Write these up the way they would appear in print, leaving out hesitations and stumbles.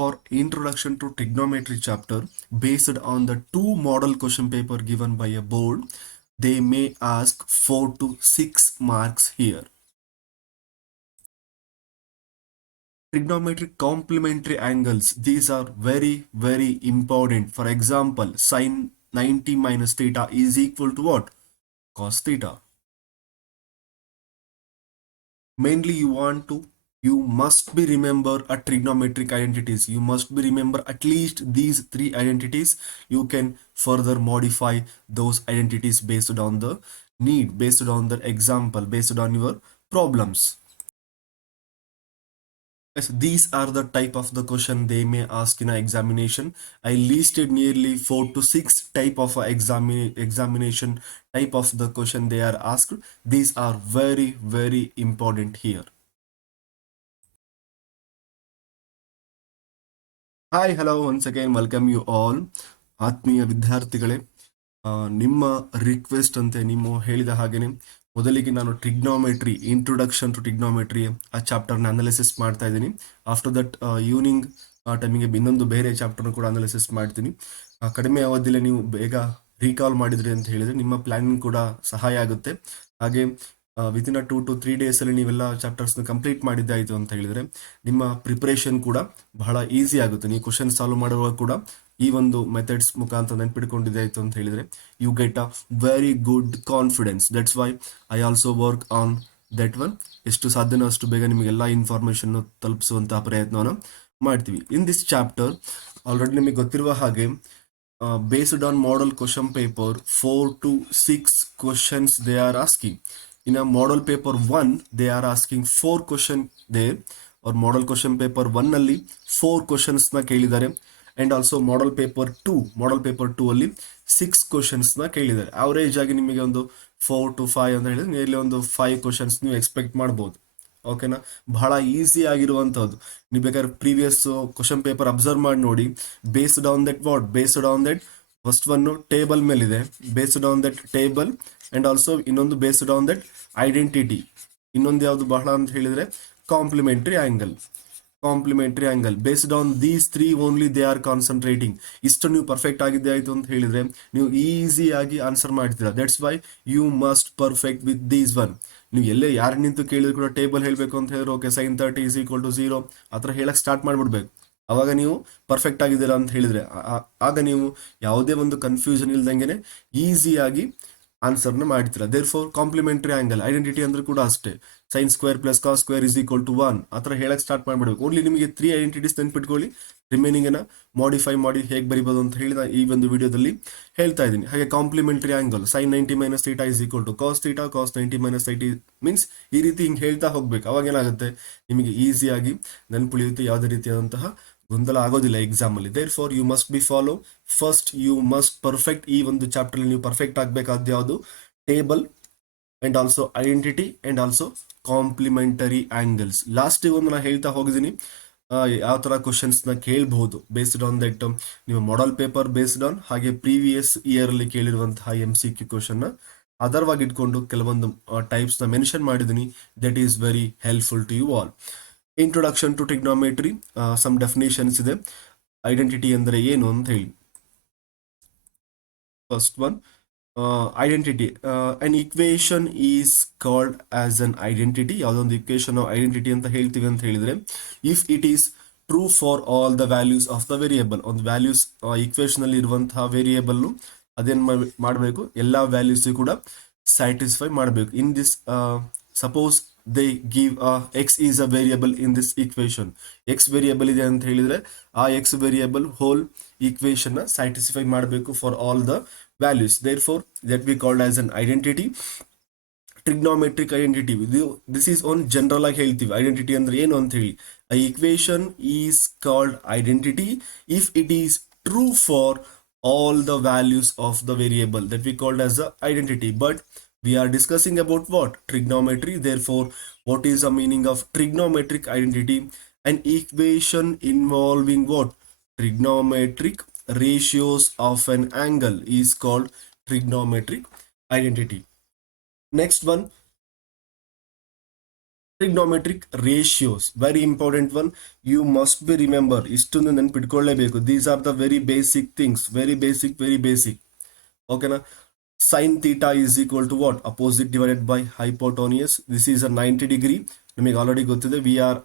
For introduction to trigonometry chapter, based on the two model question paper given by a board, they may ask 4 to 6 marks here. Trigonometric complementary angles, these are very important. For example, sine 90 minus theta is equal to what? Cos theta. Mainly you must be remember a trigonometric identities. You must be remember at least these three identities. You can further modify those identities based on the need, based on the example, based on your problems. Yes, these are the type of the question they may ask in an examination. I listed nearly 4 to 6 type of a examination type of the question they are asked. These are very important here. Hi hello once again welcome you all. ಆತ್ಮೀಯ ವಿದ್ಯಾರ್ಥಿಗಳೇ, ನಿಮ್ಮ request ಅಂತೆ ನೀವು ಹೇಳಿದ ಹಾಗೇನೆ ಮೊದಲಿಗೆ ನಾನು trigonometry introduction to trigonometry ಆ ಚಾಪ್ಟರ್ನ ಅನಾಲಿಸಿಸ್ ಮಾಡ್ತಾ ಇದ್ದೀನಿ. ಆಫ್ಟರ್ ದಟ್ ಈವ್ನಿಂಗ್ ಟೈಮಿಗೆ ಇನ್ನೊಂದು ಬೇರೆ ಚಾಪ್ಟರ್ನ ಕೂಡ ಅನಾಲಿಸಿಸ್ ಮಾಡ್ತೀನಿ. ಕಡಿಮೆ ಅವಧಿಯಲ್ಲಿ ನೀವು ಬೇಗ ರೀಕಾಲ್ ಮಾಡಿದ್ರಿ ಅಂತ ಹೇಳಿದ್ರೆ ನಿಮ್ಮ ಪ್ಲಾನಿಂಗ್ ಕೂಡ ಸಹಾಯ ಆಗುತ್ತೆ. ಹಾಗೆ ವಿತಿನ್ 2 to 3 days ಅಲ್ಲಿ ನೀವೆಲ್ಲ ಚಾಪ್ಟರ್ಸ್ನ ಕಂಪ್ಲೀಟ್ ಮಾಡಿದ್ದಾಯಿತು ಅಂತ ಹೇಳಿದ್ರೆ ನಿಮ್ಮ ಪ್ರಿಪರೇಷನ್ ಕೂಡ ಬಹಳ ಈಸಿ ಆಗುತ್ತೆ. ನೀವು ಕ್ವಶನ್ ಸಾಲ್ವ್ ಮಾಡುವಾಗ ಕೂಡ ಈ ಒಂದು ಮೆಥಡ್ಸ್ ಮುಖಾಂತರ ನೆನ್ಪಿಟ್ಕೊಂಡಿದ್ದಾಯಿತು ಅಂತ ಹೇಳಿದ್ರೆ you get a very good confidence. That's why I also work on that one. ಎಷ್ಟು ಸಾಧ್ಯನೋ ಅಷ್ಟು ಬೇಗ ನಿಮಗೆಲ್ಲ ಇನ್ಫಾರ್ಮೇಶನ್ ತಲುಪಿಸುವಂತಹ ಪ್ರಯತ್ನವನ್ನು ಮಾಡ್ತೀವಿ. ಇನ್ ದಿಸ್ ಚಾಪ್ಟರ್ ಆಲ್ರೆಡಿ ನಿಮಗೆ ಗೊತ್ತಿರುವ ಹಾಗೆ based on model question paper 4 to 6 questions they are asking. In a model paper 1 they are asking 4 question there, or model question paper 1 ಅಲ್ಲಿ 4 questions ನ ಕೇಳಿದ್ದಾರೆ. ಅಂಡ್ ಆಲ್ಸೋ model paper 2 ಅಲ್ಲಿ 6 questions ನ ಕೇಳಿದ್ದಾರೆ. Average ಆಗಿ ನಿಮಗೆ ಒಂದು 4 to 5 ಅಂತ ಹೇಳಿದ್ರೆ ನಿಯರ್ಲಿ ಒಂದು 5 questions ನೀವು ಎಕ್ಸ್ಪೆಕ್ಟ್ ಮಾಡ್ಬೋದು. ಓಕೆನಾ, ಬಹಳ ಈಸಿ ಆಗಿರುವಂಥದ್ದು. ನೀವು ಬೇಕಾದ್ರೆ ಪ್ರೀವಿಯಸ್ ಕ್ವಶನ್ ಪೇಪರ್ ಅಬ್ಸರ್ವ್ ಮಾಡಿ ನೋಡಿ. Based on that first one table ಮೇಲಿದೆ, based on that table and also ಇನ್ನೊಂದು ಬೇಸ್ಡ್ ಆನ್ ದಟ್ ಐಡೆಂಟಿಟಿ. ಇನ್ನೊಂದು ಯಾವುದು ಬಹಳ ಅಂತ ಹೇಳಿದ್ರೆ complementary angle based on these 3 only they are concentrating. ಇಷ್ಟು ನೀವು ಪರ್ಫೆಕ್ಟ್ ಆಗಿದ್ದೆ ಆಯ್ತು ಅಂತ ಹೇಳಿದ್ರೆ ನೀವು ಈಸಿಯಾಗಿ ಆನ್ಸರ್ ಮಾಡ್ತೀರಾ. That's why you must perfect with these one. ನೀವು ಎಲ್ಲೇ ಯಾರು ನಿಂತು ಕೇಳಿದ್ರು ಕೂಡ ಟೇಬಲ್ ಹೇಳಬೇಕು ಅಂತ ಹೇಳಿದ್ರೆ okay sign 30 is equal to 0 ಆ ಥರ ಹೇಳಕ್ಕೆ ಸ್ಟಾರ್ಟ್ ಮಾಡಿಬಿಡ್ಬೇಕು. ಅವಾಗ ನೀವು ಪರ್ಫೆಕ್ಟ್ ಆಗಿದ್ದೀರಾ ಅಂತ ಹೇಳಿದ್ರೆ ಆಗ ನೀವು ಯಾವುದೇ ಒಂದು ಕನ್ಫ್ಯೂಷನ್ ಇಲ್ದಂಗೆ ಈಸಿಯಾಗಿ ಆನ್ಸರ್ನ ಮಾಡ್ತೀರಾ. There four complementary angle identity ಅಂದ್ರೆ ಕೂಡ ಅಷ್ಟೇ. Sine square plus cos square is equal to 1 ಆ ಥರ ಹೇಳಕ್ಕೆ ಸ್ಟಾರ್ಟ್ ಮಾಡಿಬಿಡ್ಬೇಕು. ಓನ್ಲಿ ನಿಮಗೆ 3 ಐಡೆಂಟಿಟೀಸ್ ನೆನ್ಪಿಟ್ಕೊಳ್ಳಿ, ರಿಮೈನಿಂಗನ್ನು ಮಾಡಿಫೈ ಮಾಡಿ ಹೇಗೆ ಬರಿಬೋದು ಅಂತ ಹೇಳಿದ ಈ ಒಂದು ವಿಡಿಯೋದಲ್ಲಿ ಹೇಳ್ತಾ ಇದ್ದೀನಿ. ಹಾಗೆ complementary angle sine 90 minus theta is equal to cos theta, cos 90 minus 30 means ಈ ರೀತಿ ಹಿಂಗೆ ಹೇಳ್ತಾ ಹೋಗ್ಬೇಕು. ಅವಾಗ ಏನಾಗುತ್ತೆ ನಿಮಗೆ ಈಸಿಯಾಗಿ ನೆನಪುಳಿಯುತ್ತೆ, ಯಾವುದೇ ರೀತಿಯಾದಂತಹ ಗೊಂದಲ ಆಗೋದಿಲ್ಲ ಎಕ್ಸಾಮಲ್ಲಿ. Therefore you must be follow first you must perfect. ಈ ಒಂದು ಚಾಪ್ಟರ್ ನೀವು ಪರ್ಫೆಕ್ಟ್ ಆಗಬೇಕಾದ ಯಾವುದು table and also identity and also complementary angles. ಲಾಸ್ಟಿಗೆ ಒಂದು ನಾನು ಹೇಳ್ತಾ ಹೋಗಿದ್ದೀನಿ ಯಾವ ಥರ ಕ್ವಶನ್ಸ್ನ ಕೇಳಬಹುದು ಬೇಸ್ಡ್ ಆನ್ ದಟ್ ನಿಮ್ಮ ಮಾಡೆಲ್ ಪೇಪರ್ ಬೇಸ್ಡ್ ಆನ್ ಹಾಗೆ ಪ್ರೀವಿಯಸ್ ಇಯರಲ್ಲಿ ಕೇಳಿರುವಂತಹ MCQ ಕ್ವಶನ್ನ ಆಧಾರವಾಗಿ ಇಟ್ಕೊಂಡು ಕೆಲವೊಂದು ಟೈಪ್ಸ್ನ ಮೆನ್ಷನ್ ಮಾಡಿದ್ದೀನಿ. That is very helpful to you all. Introduction to trigonometry some definitions ಇದೆ. ಐಡೆಂಟಿಟಿ ಅಂದರೆ ಏನು ಅಂತ ಹೇಳಿ. First one identity. An equation is called as an identity. ಯಾವುದೊಂದು ಇಕ್ವೇಶನ್ ಐಡೆಂಟಿಟಿ ಅಂತ ಹೇಳ್ತೀವಿ ಅಂತ ಹೇಳಿದ್ರೆ if it is true for all the values of the variable. ಒಂದು ವ್ಯಾಲ್ಯೂಸ್ ಇಕ್ವೇಶನ್ ಅಲ್ಲಿ ಇರುವಂತಹ ವೇರಿಯೇಬಲ್ ಅದೇನ್ ಮಾಡಬೇಕು, ಎಲ್ಲ ವ್ಯಾಲ್ಯೂಸ್ ಕೂಡ ಸ್ಯಾಟಿಸ್ಫೈ ಮಾಡಬೇಕು. In this suppose they give x is a variable in this equation. x variable ಇದೆ ಅಂತ ಹೇಳಿದ್ರೆ ಆ x ವೇರಿಯೇಬಲ್ ಹೋಲ್ ಈಕ್ವೇಶನ್ ನ ಸ್ಯಾಟಿಸ್ಫೈ ಮಾಡಬೇಕು for all the values. therefore that we called as an identity. Trigonometric identity this is on general ಆಗಿ ಹೇಳ್ತೀವಿ identity ಅಂದ್ರೆ ಏನು ಅಂತ ಹೇಳಿ. a equation is called identity if it is true for all the values of the variable that we called as a identity. But we are discussing about what? Trigonometry. Therefore, what is the meaning of trigonometric identity? An equation involving what? Trigonometric ratios of an angle is called trigonometric identity. Next one, trigonometric ratios, very important one. You must be remember, ಇಷ್ಟೊಂದು ನೆನ್ಪಿಟ್ಕೊಳ್ಳೇಬೇಕು. These are the very basic things, very basic. ಓಕೆನಾ? Sine theta is equal to what? Opposite divided by hypotenuse. This is a 90 degree. ನಿಮಗೆ already ಗೊತ್ತಿದೆ, we are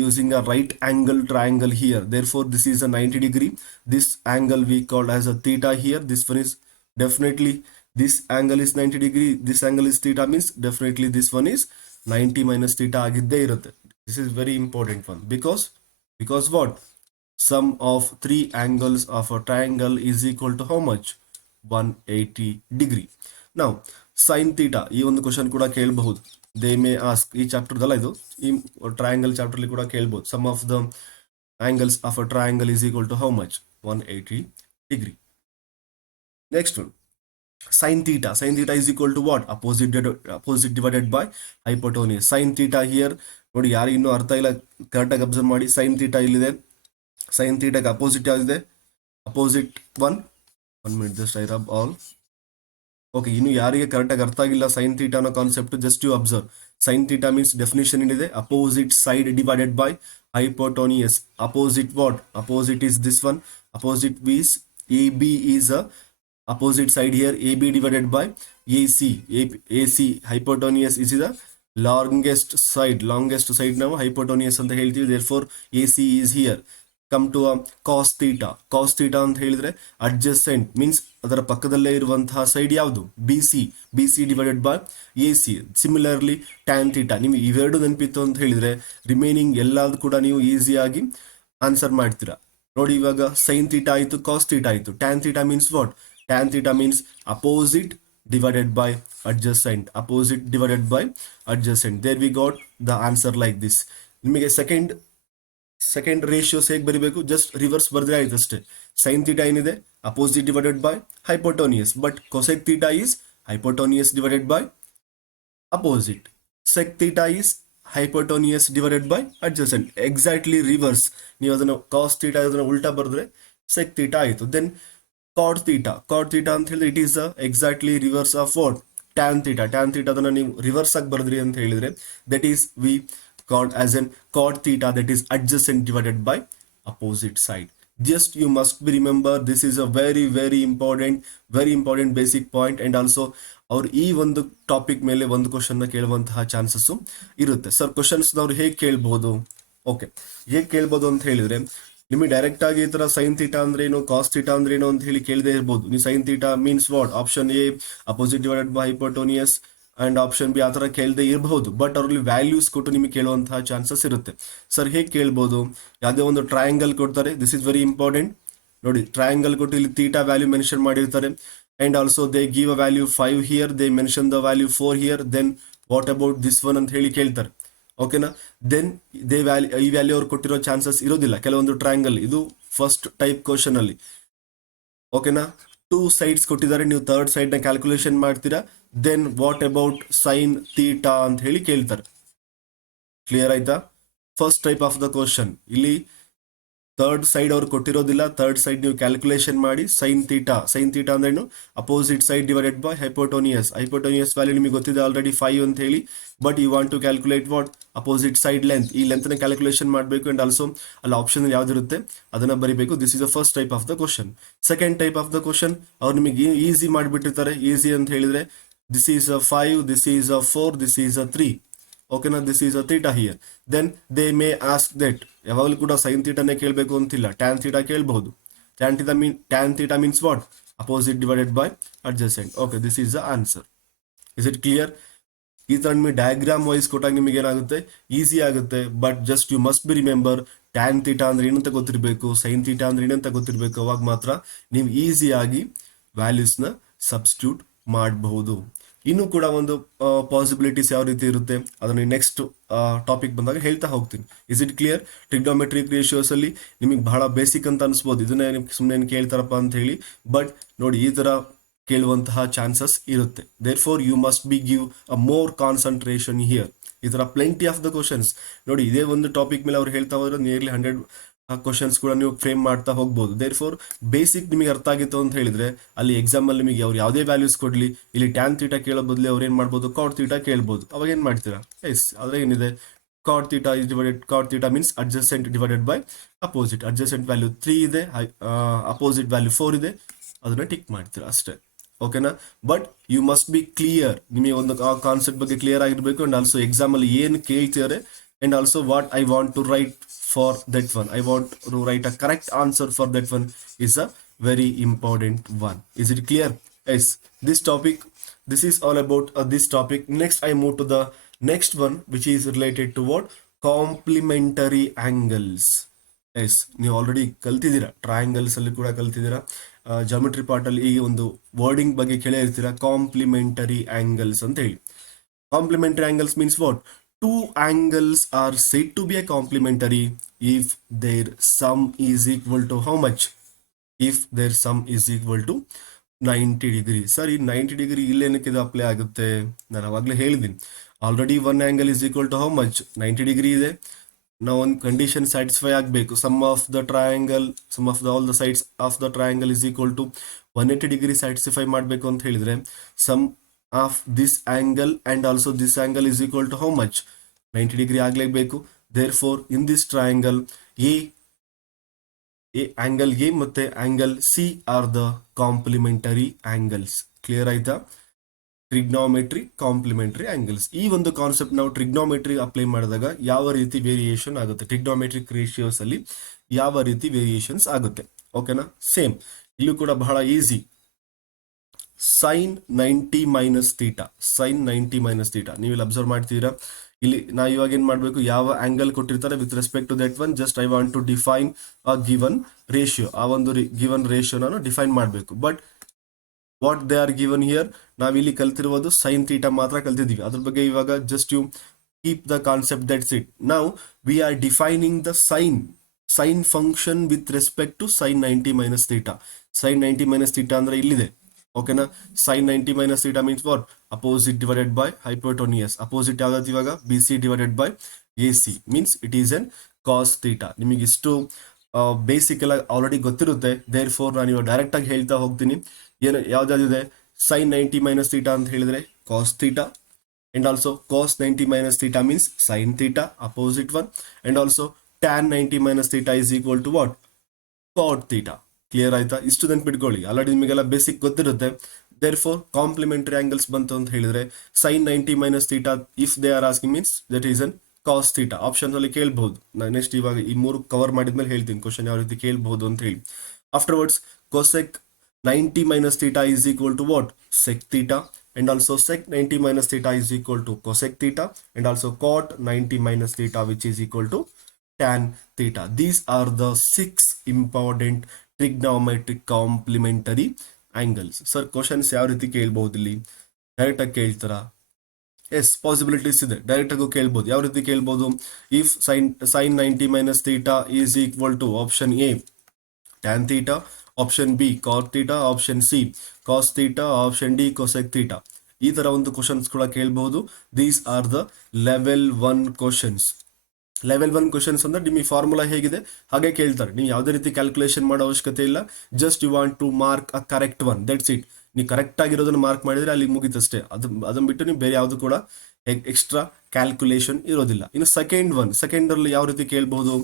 using a right angle triangle here. Therefore, this is a 90 degree. This angle we called as a theta here. This one is definitely, this angle is 90 degree. This angle is theta, means definitely this one is 90 minus theta agidde irutte. This is very important one, because what? Sum of three angles of a triangle is equal to how much? 180 degree. Now sin theta, ಈ ಒಂದು question ಕೂಡ ಕೇಳಬಹುದು. They may ask, ಈ chapter ಅಲ್ಲ ಇದು, ಈ triangle chapter ಅಲ್ಲಿ ಕೂಡ ಕೇಳಬಹುದು. Sum of the angles of a triangle is equal to how much? 180 degree. Next one, sin theta. Sin theta is equal to what? Opposite divided by hypotenuse. Sin theta here ನೋಡಿ, ಯಾರು ಇನ್ನೂ ಅರ್ಥ ಇಲ್ಲ ಕರೆಕ್ಟಾಗಿ observe ಮಾಡಿ. sin theta ಇಲ್ಲಿದೆ, sin theta opposite ಯಾವ್ದಿದೆ? Opposite 1 minute, just I rub all. Okay, ಇನ್ನು ಯಾರಿಗೆ ಕರೆಕ್ಟಾಗಿ ಅರ್ಥ ಆಗಿಲ್ಲ ಸೈನ್ ಥೀಟಾ ಅನ್ನೋ concept, just you observe. Sine theta means definition ಏನಿದೆ? Opposite side divided by hypotenuse. Opposite what? Opposite is this one. Opposite is AB is a opposite side here. AB divided by AC. AC hypotenuse is the longest side. Longest side ನಾವು hypotenuse ಅಂತ ಹೇಳ್ತೀವಿ. Therefore AC is here. Come to a cos theta. Cos theta ಅಂತ ಹೇಳಿದ್ರೆ adjacent means ಅದರ ಪಕ್ಕದಲ್ಲೇ ಇರುವಂತಹ side ಯಾವುದು? BC. BC divided by AC. Similarly tan theta. ನೀವು ಇವೆರಡು ನೆನಪಿತ್ತು ಅಂತ ಹೇಳಿದ್ರೆ ರಿಮೈನಿಂಗ್ ಎಲ್ಲಾದ್ರು ಕೂಡ ನೀವು ಈಸಿಯಾಗಿ ಆನ್ಸರ್ ಮಾಡ್ತೀರಾ. ನೋಡಿ, ಇವಾಗ sin theta ಆಯಿತು, cos theta ಆಯಿತು. tan theta means what? Tan theta means opposite divided by adjacent. Opposite divided by adjacent. There we got the answer like this. ನಿಮಗೆ ಸೆಕೆಂಡ್ ರೇಷಿಯೋಸ್ ಹೇಗೆ ಬರೀಬೇಕು? ಜಸ್ಟ್ ರಿವರ್ಸ್ ಬರೆದ್ರೆ ಆಯ್ತು ಅಷ್ಟೇ. ಸೈನ್ ಥೀಟಾ ಏನಿದೆ? Opposite divided by hypotenuse. But cosec theta is hypotenuse divided by opposite. Sec theta is hypotenuse divided by adjacent. Exactly reverse. ನೀವು ಅದನ್ನು cos theta ಅದನ್ನು ಉಲ್ಟಾ ಬರೆದ್ರೆ ಸೆಕ್ ಥೀಟಾ ಆಯಿತು. Then cot theta. Cot theta ಅಂತ ಹೇಳಿದ್ರೆ it is exactly reverse of what? Tan theta. Tan theta ಅದನ್ನು ನೀವು ರಿವರ್ಸ್ ಆಗಿ ಬರೆದ್ರಿ ಅಂತ ಹೇಳಿದ್ರೆ that is we called as an cot theta, that is adjacent divided by opposite side. Just you must be remember, this is a very important basic point. And also ಅವ್ರು ಈ ಒಂದು topic ಮೇಲೆ ಒಂದು question ಕೇಳುವಂತಹ chances ಇರುತ್ತೆ. Sir questions ಅವ್ರು ಹೇಗೆ ಕೇಳ್ಬೋದು? ಓಕೆ, ಹೇಗೆ ಕೇಳ್ಬೋದು ಅಂತ ಹೇಳಿದ್ರೆ ನಿಮಗೆ ಡೈರೆಕ್ಟ್ ಆಗಿ ಈ ತರ ಸೈನ್ ಥೀಟಾ ಅಂದ್ರೆ ಏನು, ಕಾಸ್ ಥೀಟಾ ಅಂದ್ರೆ ಏನು ಅಂತ ಹೇಳಿ ಕೇಳದೇ ಇರ್ಬೋದು. ನೀವು sine theta means what? Option A opposite divided by hypotenuse and option B ಆ ಥರ ಕೇಳದೆ ಇರಬಹುದು. ಬಟ್ ಅವ್ರಲ್ಲಿ ವ್ಯಾಲ್ಯೂಸ್ ಕೊಟ್ಟು ನಿಮಗೆ ಕೇಳುವಂತಹ ಚಾನ್ಸಸ್ ಇರುತ್ತೆ. ಸರ್ ಹೇಗೆ ಕೇಳ್ಬೋದು? ಯಾವುದೇ ಒಂದು ಟ್ರಯಾಂಗಲ್ ಕೊಡ್ತಾರೆ, ದಿಸ್ ಇಸ್ ವೆರಿ ಇಂಪಾರ್ಟೆಂಟ್. ನೋಡಿ, ಟ್ರಯಾಂಗಲ್ ಕೊಟ್ಟು ಇಲ್ಲಿ ಥೀಟಾ ವ್ಯಾಲ್ಯೂ ಮೆನ್ಷನ್ ಮಾಡಿರ್ತಾರೆ. And also they give a value 5 here, they mention the value 4 here. Then what about this one ಅಂತ ಹೇಳಿ ಕೇಳ್ತಾರೆ. ಓಕೆನಾ? ದೆನ್ ಈ ವ್ಯಾಲ್ಯೂ ಅವ್ರು ಕೊಟ್ಟಿರೋ ಚಾನ್ಸಸ್ ಇರೋದಿಲ್ಲ ಕೆಲವೊಂದು ಟ್ರಯಾಂಗಲ್. ಇದು ಫಸ್ಟ್ ಟೈಪ್ ಕ್ವಶನ್ ಅಲ್ಲಿ. ಓಕೆನಾ? 2 ಸೈಡ್ಸ್ ಕೊಟ್ಟಿದ್ದಾರೆ, ನೀವು ಥರ್ಡ್ ಸೈಡ್ ನ ಕ್ಯಾಲ್ಕುಲೇಷನ್ ಮಾಡ್ತೀರಾ. Then what about sine theta ಅಂತ ಹೇಳಿ ಕೇಳ್ತಾರೆ. ಕ್ಲಿಯರ್ ಆಯ್ತಾ? First type of the question. ಇಲ್ಲಿ ಥರ್ಡ್ ಸೈಡ್ ಅವ್ರು ಕೊಟ್ಟಿರೋದಿಲ್ಲ, ಥರ್ಡ್ ಸೈಡ್ ನೀವು ಕ್ಯಾಲ್ಕುಲೇಷನ್ ಮಾಡಿ. ಸೈನ್ ಥೀಟಾ ಅಂದ್ರೆ ಏನು? Opposite side divided by hypotenuse. Hypotenuse value ನಿಮಗೆ ಗೊತ್ತಿದೆ ಆಲ್ರೆಡಿ 5 ಅಂತ ಹೇಳಿ. But you want to calculate what? Opposite side length. ಈ ಲೆಂತ್ ನ ಕ್ಯಾಲ್ಕುಲೇಷನ್ ಮಾಡಬೇಕು. ಅಂಡ್ ಆಲ್ಸೋ ಅಲ್ಲಿ ಆಪ್ಷನ್ ಯಾವ್ದಿರುತ್ತೆ ಅದನ್ನ ಬರೀಬೇಕು. This is the first type of the question. Second type of the question ಅವ್ರು ನಿಮಗೆ ಈಸಿ ಮಾಡಿಬಿಟ್ಟಿರ್ತಾರೆ. ಈಸಿ ಅಂತ ಹೇಳಿದ್ರೆ this is a 5, this is a 4, this is a 3. Okay, now this is a theta here. Then they may ask that ಯಾವಾಗಲೂ ಕೂಡ sign ಥೀಟಾನೇ ಕೇಳಬೇಕು ಅಂತಿಲ್ಲ, tan theta ಕೇಳಬಹುದು. Tan theta means what? Opposite divided by adjacent. Okay, this is the answer. Is it clear? ಈ ತರ ನಿಮಗೆ diagram wise ಕೊಟ್ಟಾಗ ನಿಮಗೆ ಏನಾಗುತ್ತೆ? ಈಸಿ ಆಗುತ್ತೆ. But just you must be remember, tan theta ಅಂದ್ರೆ ಏನಂತ ಗೊತ್ತಿರಬೇಕು, ಸೈನ್ ಥೀಟಾ ಅಂದ್ರೆ ಏನಂತ ಗೊತ್ತಿರಬೇಕು. ಅವಾಗ ಮಾತ್ರ ನೀವು ಈಸಿಯಾಗಿ ವ್ಯಾಲ್ಯೂಸ್ನ ಸಬ್ಸ್ಟಿಟ್ಯೂಟ್ ಮಾಡಬಹುದು. ಇನ್ನೂ ಕೂಡ ಒಂದು ಪಾಸಿಬಿಲಿಟೀಸ್ ಯಾವ ರೀತಿ ಇರುತ್ತೆ ಅದನ್ನು ನೆಕ್ಸ್ಟ್ ಟಾಪಿಕ್ ಬಂದಾಗ ಹೇಳ್ತಾ ಹೋಗ್ತೀನಿ. Is it clear? Trigonometric ratios ಅಲ್ಲಿ ನಿಮಗೆ ಬಹಳ ಬೇಸಿಕ್ ಅಂತ ಅನ್ಸ್ಬೋದು, ಇದನ್ನೇ ಸುಮ್ಮನೆ ಕೇಳ್ತಾರಪ್ಪ ಅಂತ ಹೇಳಿ. ಬಟ್ ನೋಡಿ, ಈ ತರ ಕೇಳುವಂತಹ ಚಾನ್ಸಸ್ ಇರುತ್ತೆ. Therefore you must be give a more concentration here. ಈ ತರ ಪ್ಲೆಂಟಿ ಆಫ್ ದ ಕ್ವಶನ್ಸ್. ನೋಡಿ, ಇದೇ ಒಂದು ಟಾಪಿಕ್ ಮೇಲೆ ಅವ್ರು ಹೇಳ್ತಾ ಹೋದ್ರೆ ನಿಯರ್ಲಿ ಆ ಕ್ವಶನ್ಸ್ ಕೂಡ ನೀವು ಫ್ರೇಮ್ ಮಾಡ್ತಾ ಹೋಗ್ಬೋದು. ದೇರ್ ಫೋರ್ ಬೇಸಿಕ್ ನಿಮಗೆ ಅರ್ಥ ಆಗಿತ್ತು ಅಂತ ಹೇಳಿದ್ರೆ ಅಲ್ಲಿ ಎಕ್ಸಾಮ್ ಅಲ್ಲಿ ನಿಮಗೆ ಅವ್ರು ಯಾವುದೇ ವ್ಯಾಲ್ಯೂಸ್ ಕೊಡ್ಲಿ, ಇಲ್ಲಿ ಟ್ಯಾನ್ ತೀಟಾ ಕೇಳೋ ಬದಲು ಅವ್ರು ಏನ್ ಮಾಡ್ಬೋದು, ಕಾಟ್ ತೀಟಾ ಕೇಳ್ಬೋದು. ಅವಾಗ ಏನ್ ಮಾಡ್ತೀರಾ, ಎಸ್ ಆದ್ರೆ ಏನಿದೆ, cot theta is divided, cot theta means adjacent divided by opposite. Adjacent value 3 ಇದೆ, ಅಪೋಸಿಟ್ ವ್ಯಾಲ್ಯೂ 4 ಇದೆ, ಅದನ್ನ ಟಿಕ್ ಮಾಡ್ತೀರಾ ಅಷ್ಟೇ. ಓಕೆನಾ. But you must be clear, ನಿಮಗೆ ಒಂದು ಕಾನ್ಸೆಪ್ಟ್ ಬಗ್ಗೆ ಕ್ಲಿಯರ್ ಆಗಿರ್ಬೇಕು. ಅಂಡ್ ಆಲ್ಸೋ ಎಕ್ಸಾಮ್ ಅಲ್ಲಿ ಏನು ಕೇಳ್ತಿದ್ದಾರೆ, and also what I want to write for that one, I want to write a correct answer for that one is a very important one. Is it clear? Yes, this topic, this is all about this topic. Next I move to the next one, which is related to what, complementary angles. Yes, ನೀವು already ಕಲ್ತಿದ್ದೀರಾ, triangles ಅಲ್ಲಿ ಕೂಡ ಕಲ್ತಿದ್ದೀರಾ, geometry part ಅಲ್ಲಿ ಈ ಒಂದು wording ಬಗ್ಗೆ ಕೇಳೇ ಇರ್ತೀರಾ, ಕಾಂಪ್ಲಿಮೆಂಟರಿ ಆಂಗಲ್ಸ್ ಅಂತ ಹೇಳಿ. Complementary angles means what, two angles are said to be a complementary if their sum is equal to how much, if their sum is equal to 90 degree. Sir ಈ 90 degree ಇಲ್ಲೇನಕ್ಕೆ ಇದು apply ಆಗುತ್ತೆ, ನಾನು ಅವಾಗಲೇ ಹೇಳಿದ್ದೀನಿ already. One angle is equal to how much, 90 degree ಇದೆ. ನಾವು ಒಂದು condition satisfy ಆಗಬೇಕು, sum of the triangle, sum of the all the sides of the triangle is equal to 180 degree satisfy ಮಾಡಬೇಕು ಅಂತ ಹೇಳಿದ್ರೆ sum of this angle and also this angle is equal to how much, 90 degree ಆಗಲೇಬೇಕು. Therefore in this triangle A angle A ಮತ್ತೆ angle C are the complementary angles. Clear ಆಯ್ತಾ? Trigonometry complementary angles, ಈ ಒಂದು concept ನಾವು trigonometry apply ಮಾಡಿದಾಗ ಯಾವ ರೀತಿ variation ಆಗುತ್ತೆ, ಟ್ರಿಗ್ನೋಮೆಟ್ರಿಕ್ ರೇಷಿಯೋಸ್ ಅಲ್ಲಿ ಯಾವ ರೀತಿ ವೇರಿಯೇಷನ್ಸ್ ಆಗುತ್ತೆ. ಓಕೆನಾ. ಸೇಮ್ ಇಲ್ಲೂ ಕೂಡ ಬಹಳ easy, sine 90 minus theta, sine 90 minus theta ನೀವು ಇಲ್ಲಿ ಅಬ್ಸರ್ವ್ ಮಾಡ್ತೀರಾ. ಇಲ್ಲಿ ನಾ ಇವಾಗ ಏನ್ ಮಾಡ್ಬೇಕು, ಯಾವ ಆಂಗಲ್ ಕೊಟ್ಟಿರ್ತಾರೆ with respect to that one, just I want to define a given ratio, ಆ ಒಂದು ಗಿವನ್ ರೇಷಿಯೋ ನಾನು ಡಿಫೈನ್ ಮಾಡಬೇಕು. But what they are given here, ನಾವಿಲ್ಲಿ ಕಲ್ತಿರುವುದು ಸೈನ್ ತೀಟಾ ಮಾತ್ರ ಕಲ್ತಿದ್ದೀವಿ, ಅದ್ರ ಬಗ್ಗೆ ಇವಾಗ just you keep the concept, that's it. ನಾವು we are defining the sine function with respect to sine 90 minus theta. Sine 90 minus theta ಅಂದ್ರೆ ಇಲ್ಲಿದೆ. ಓಕೆನಾ. Sine 90 minus theta means what, opposite divided by hypotenuse. Opposite ಯಾವ್ದಾಯ್ತು ಇವಾಗ, B C divided by A C means it is an cos theta. ನಿಮಗೆ ಇಷ್ಟು basic ಎಲ್ಲ already ಗೊತ್ತಿರುತ್ತೆ. There four ನಾನು ಇವಾಗ ಡೈರೆಕ್ಟ್ ಆಗಿ ಹೇಳ್ತಾ ಹೋಗ್ತೀನಿ. ಏನು ಯಾವ್ದಾದಿದೆ, ಸೈನ್ 90 ಮೈನಸ್ ತೀಟಾ ಅಂತ ಹೇಳಿದ್ರೆ cos theta, and also cos 90 minus theta means sine theta, opposite one, and also tan 90 minus theta is equal to what, cot theta. Clear ಆಯ್ತಾ? ಇಷ್ಟು ನೆನ್ಪಿಟ್ಕೊಳ್ಳಿ, ಆಲ್ರೆಡಿ ನಿಮಗೆಲ್ಲ ಬೇಸಿಕ್ ಗೊತ್ತಿರುತ್ತೆ. ದೇರ್ ಫೋರ್ ಕಾಂಪ್ಲಿಮೆಂಟರಿ ಆಂಗಲ್ಸ್ ಬಂತು ಅಂತ ಹೇಳಿದ್ರೆ sine 90 minus theta if they are asking means that is an cos theta. Options ಅಲ್ಲಿ ಕೇಳಬಹುದು. ನಾನು ನೆಕ್ಸ್ಟ್ ಇವಾಗ ಈ ಮೂರು ಕವರ್ ಮಾಡಿದ್ಮೇಲೆ ಹೇಳ್ತೀನಿ ಕ್ವಶನ್ ಯಾವ ರೀತಿ ಕೇಳಬಹುದು ಅಂತ ಹೇಳಿ. Afterwards cosec 90 minus theta is equal to what, sec theta, and also sec 90 minus theta is equal to cosec theta, and also cot 90 minus theta which is equal to tan theta. These are the 6 important trigonometric complementary angles. Sir questions ಯಾವ ರೀತಿ ಕೇಳಬಹುದು, ಇಲ್ಲಿ direct ಆಗಿ ಕೇಳ್ತಾರಾ? S, possibilities ಇದೆ, direct ಆಗಿ ಕೇಳ್ಬೋದು. ಯಾವ ರೀತಿ ಕೇಳ್ಬೋದು, if sine 90 minus theta is equal to option A tan theta, option B cot theta, option C cos theta, option D cosec theta. ಈ ತರ ಒಂದು ಕ್ವಶನ್ಸ್ ಕೂಡ ಕೇಳಬಹುದು. These are the level 1 questions. Level 1 questions ಅಂದ್ರೆ ನಿಮಗೆ formula ಹೇಗಿದೆ ಹಾಗೆ ಕೇಳ್ತಾರೆ. ನೀವು ಯಾವುದೇ ರೀತಿ ಕ್ಯಾಲ್ಕುಲೇಷನ್ ಮಾಡೋ ಅವಶ್ಯಕತೆ ಇಲ್ಲ. Just you want to mark a correct one, that's it. ನೀವು ಕರೆಕ್ಟ್ ಆಗಿರೋದನ್ನ ಮಾರ್ಕ್ ಮಾಡಿದ್ರೆ ಅಲ್ಲಿ ಮುಗಿತಷ್ಟೇ. ಅದನ್ನ ಬಿಟ್ಟು ನೀವು ಬೇರೆ ಯಾವುದು ಕೂಡ ಎಕ್ಸ್ಟ್ರಾ ಕ್ಯಾಲ್ಕುಲೇಷನ್ ಇರೋದಿಲ್ಲ. ಇನ್ನು ಸೆಕೆಂಡ್ ಅಲ್ಲಿ ಯಾವ ರೀತಿ ಕೇಳಬಹುದು,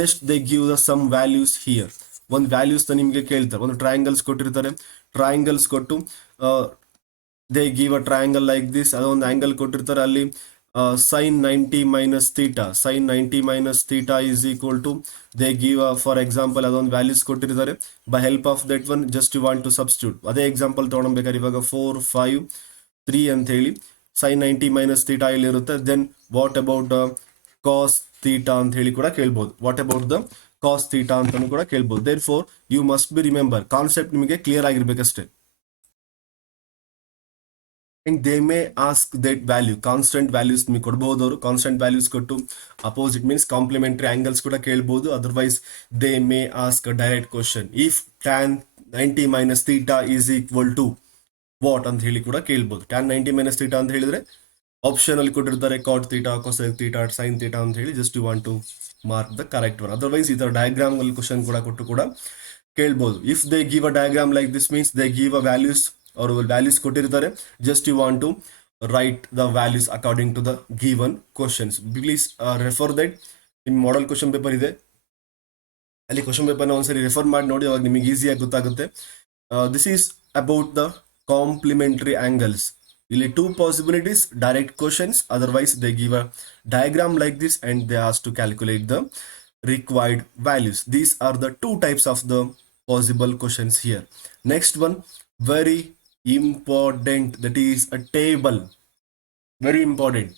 just they give the some values here. ಒಂದು ವ್ಯಾಲ್ಯೂಸ್ ನಿಮಗೆ ಕೇಳ್ತಾರೆ. ಒಂದು ಟ್ರಯಾಂಗಲ್ಸ್ ಕೊಟ್ಟಿರ್ತಾರೆ, ಟ್ರಯಾಂಗಲ್ಸ್ ಕೊಟ್ಟು they give a triangle like this. ಅದೊಂದು ಆಂಗಲ್ ಕೊಟ್ಟಿರ್ತಾರೆ, ಅಲ್ಲಿ sine 90 minus theta, sine 90 minus theta is equal to they give for example ಅದೊಂದು ವ್ಯಾಲ್ಯೂಸ್ ಕೊಟ್ಟಿರ್ತಾರೆ. By help of that one just you want to substitute. ಅದೇ example ತೊಗೊಳ್ಬೇಕಾದ್ರೆ ಇವಾಗ 4, 5, 3 ಅಂತ ಹೇಳಿ ಸೈನ್ 90 ಮೈನಸ್ ಥೀಟಾ ಇಲ್ಲಿ ಇರುತ್ತೆ. Then what about cos theta ಅಂತ ಹೇಳಿ ಕೂಡ ಕೇಳ್ಬೋದು. What about the cos theta ಅಂತಾನು ಕೂಡ ಕೇಳ್ಬೋದು. Therefore you must be remember, concept ನಿಮಗೆ ಕ್ಲಿಯರ್ ಆಗಿರ್ಬೇಕಷ್ಟೇ. And they may ask that value, constant values ನಿಮಗೆ ಕೊಡಬಹುದು ಅವರು. ಕಾನ್ಸ್ಟೆಂಟ್ ವ್ಯಾಲ್ಯೂಸ್ ಕೊಟ್ಟು ಅಪೋಸಿಟ್ ಮೀನ್ಸ್ ಕಾಂಪ್ಲಿಮೆಂಟರಿ ಆಂಗಲ್ಸ್ ಕೂಡ ಕೇಳಬಹುದು. Otherwise they may ask a direct question, if tan 90 minus theta is equal to what ಅಂತ ಹೇಳಿ ಕೂಡ ಕೇಳ್ಬೋದು. ಟ್ಯಾನ್ 90 ಮೈನಸ್ ಥೀಟಾ ಅಂತ ಹೇಳಿದ್ರೆ ಆಪ್ಷನ್ ಅಲ್ಲಿ ಕೊಟ್ಟಿರ್ತಾರೆ cot theta, cosec theta, sine theta ಅಂತ ಹೇಳಿ. Just you want to mark the correct one. Otherwise ಈ ತರ ಡಯಾಗ್ರಾಮ್ ಅಲ್ಲಿ ಕ್ವಶನ್ ಕೂಡ ಕೊಟ್ಟು ಕೂಡ ಕೇಳ್ಬೋದು. If they give a diagram like this means they give a values, ಅವರು ವ್ಯಾಲ್ಯೂಸ್ ಕೊಟ್ಟಿರ್ತಾರೆ. Just you want to write the values according to the given questions. Please refer that. ನಿಮ್ಮ ಮಾಡೆಲ್ ಕ್ವಶನ್ ಪೇಪರ್ ಇದೆ, ಅಲ್ಲಿ question ಪೇಪರ್ನ ಒಂದ್ಸರಿ refer ಮಾಡಿ ನೋಡಿ, ಅವಾಗ ನಿಮಗೆ ಈಸಿಯಾಗಿ ಗೊತ್ತಾಗುತ್ತೆ. This is about the complementary angles. ಇಲ್ಲಿ two possibilities, direct questions, otherwise they give a diagram like this and they ask to calculate the required values. These are the two types of the possible questions here. Next one, very important, that is a table. Very important.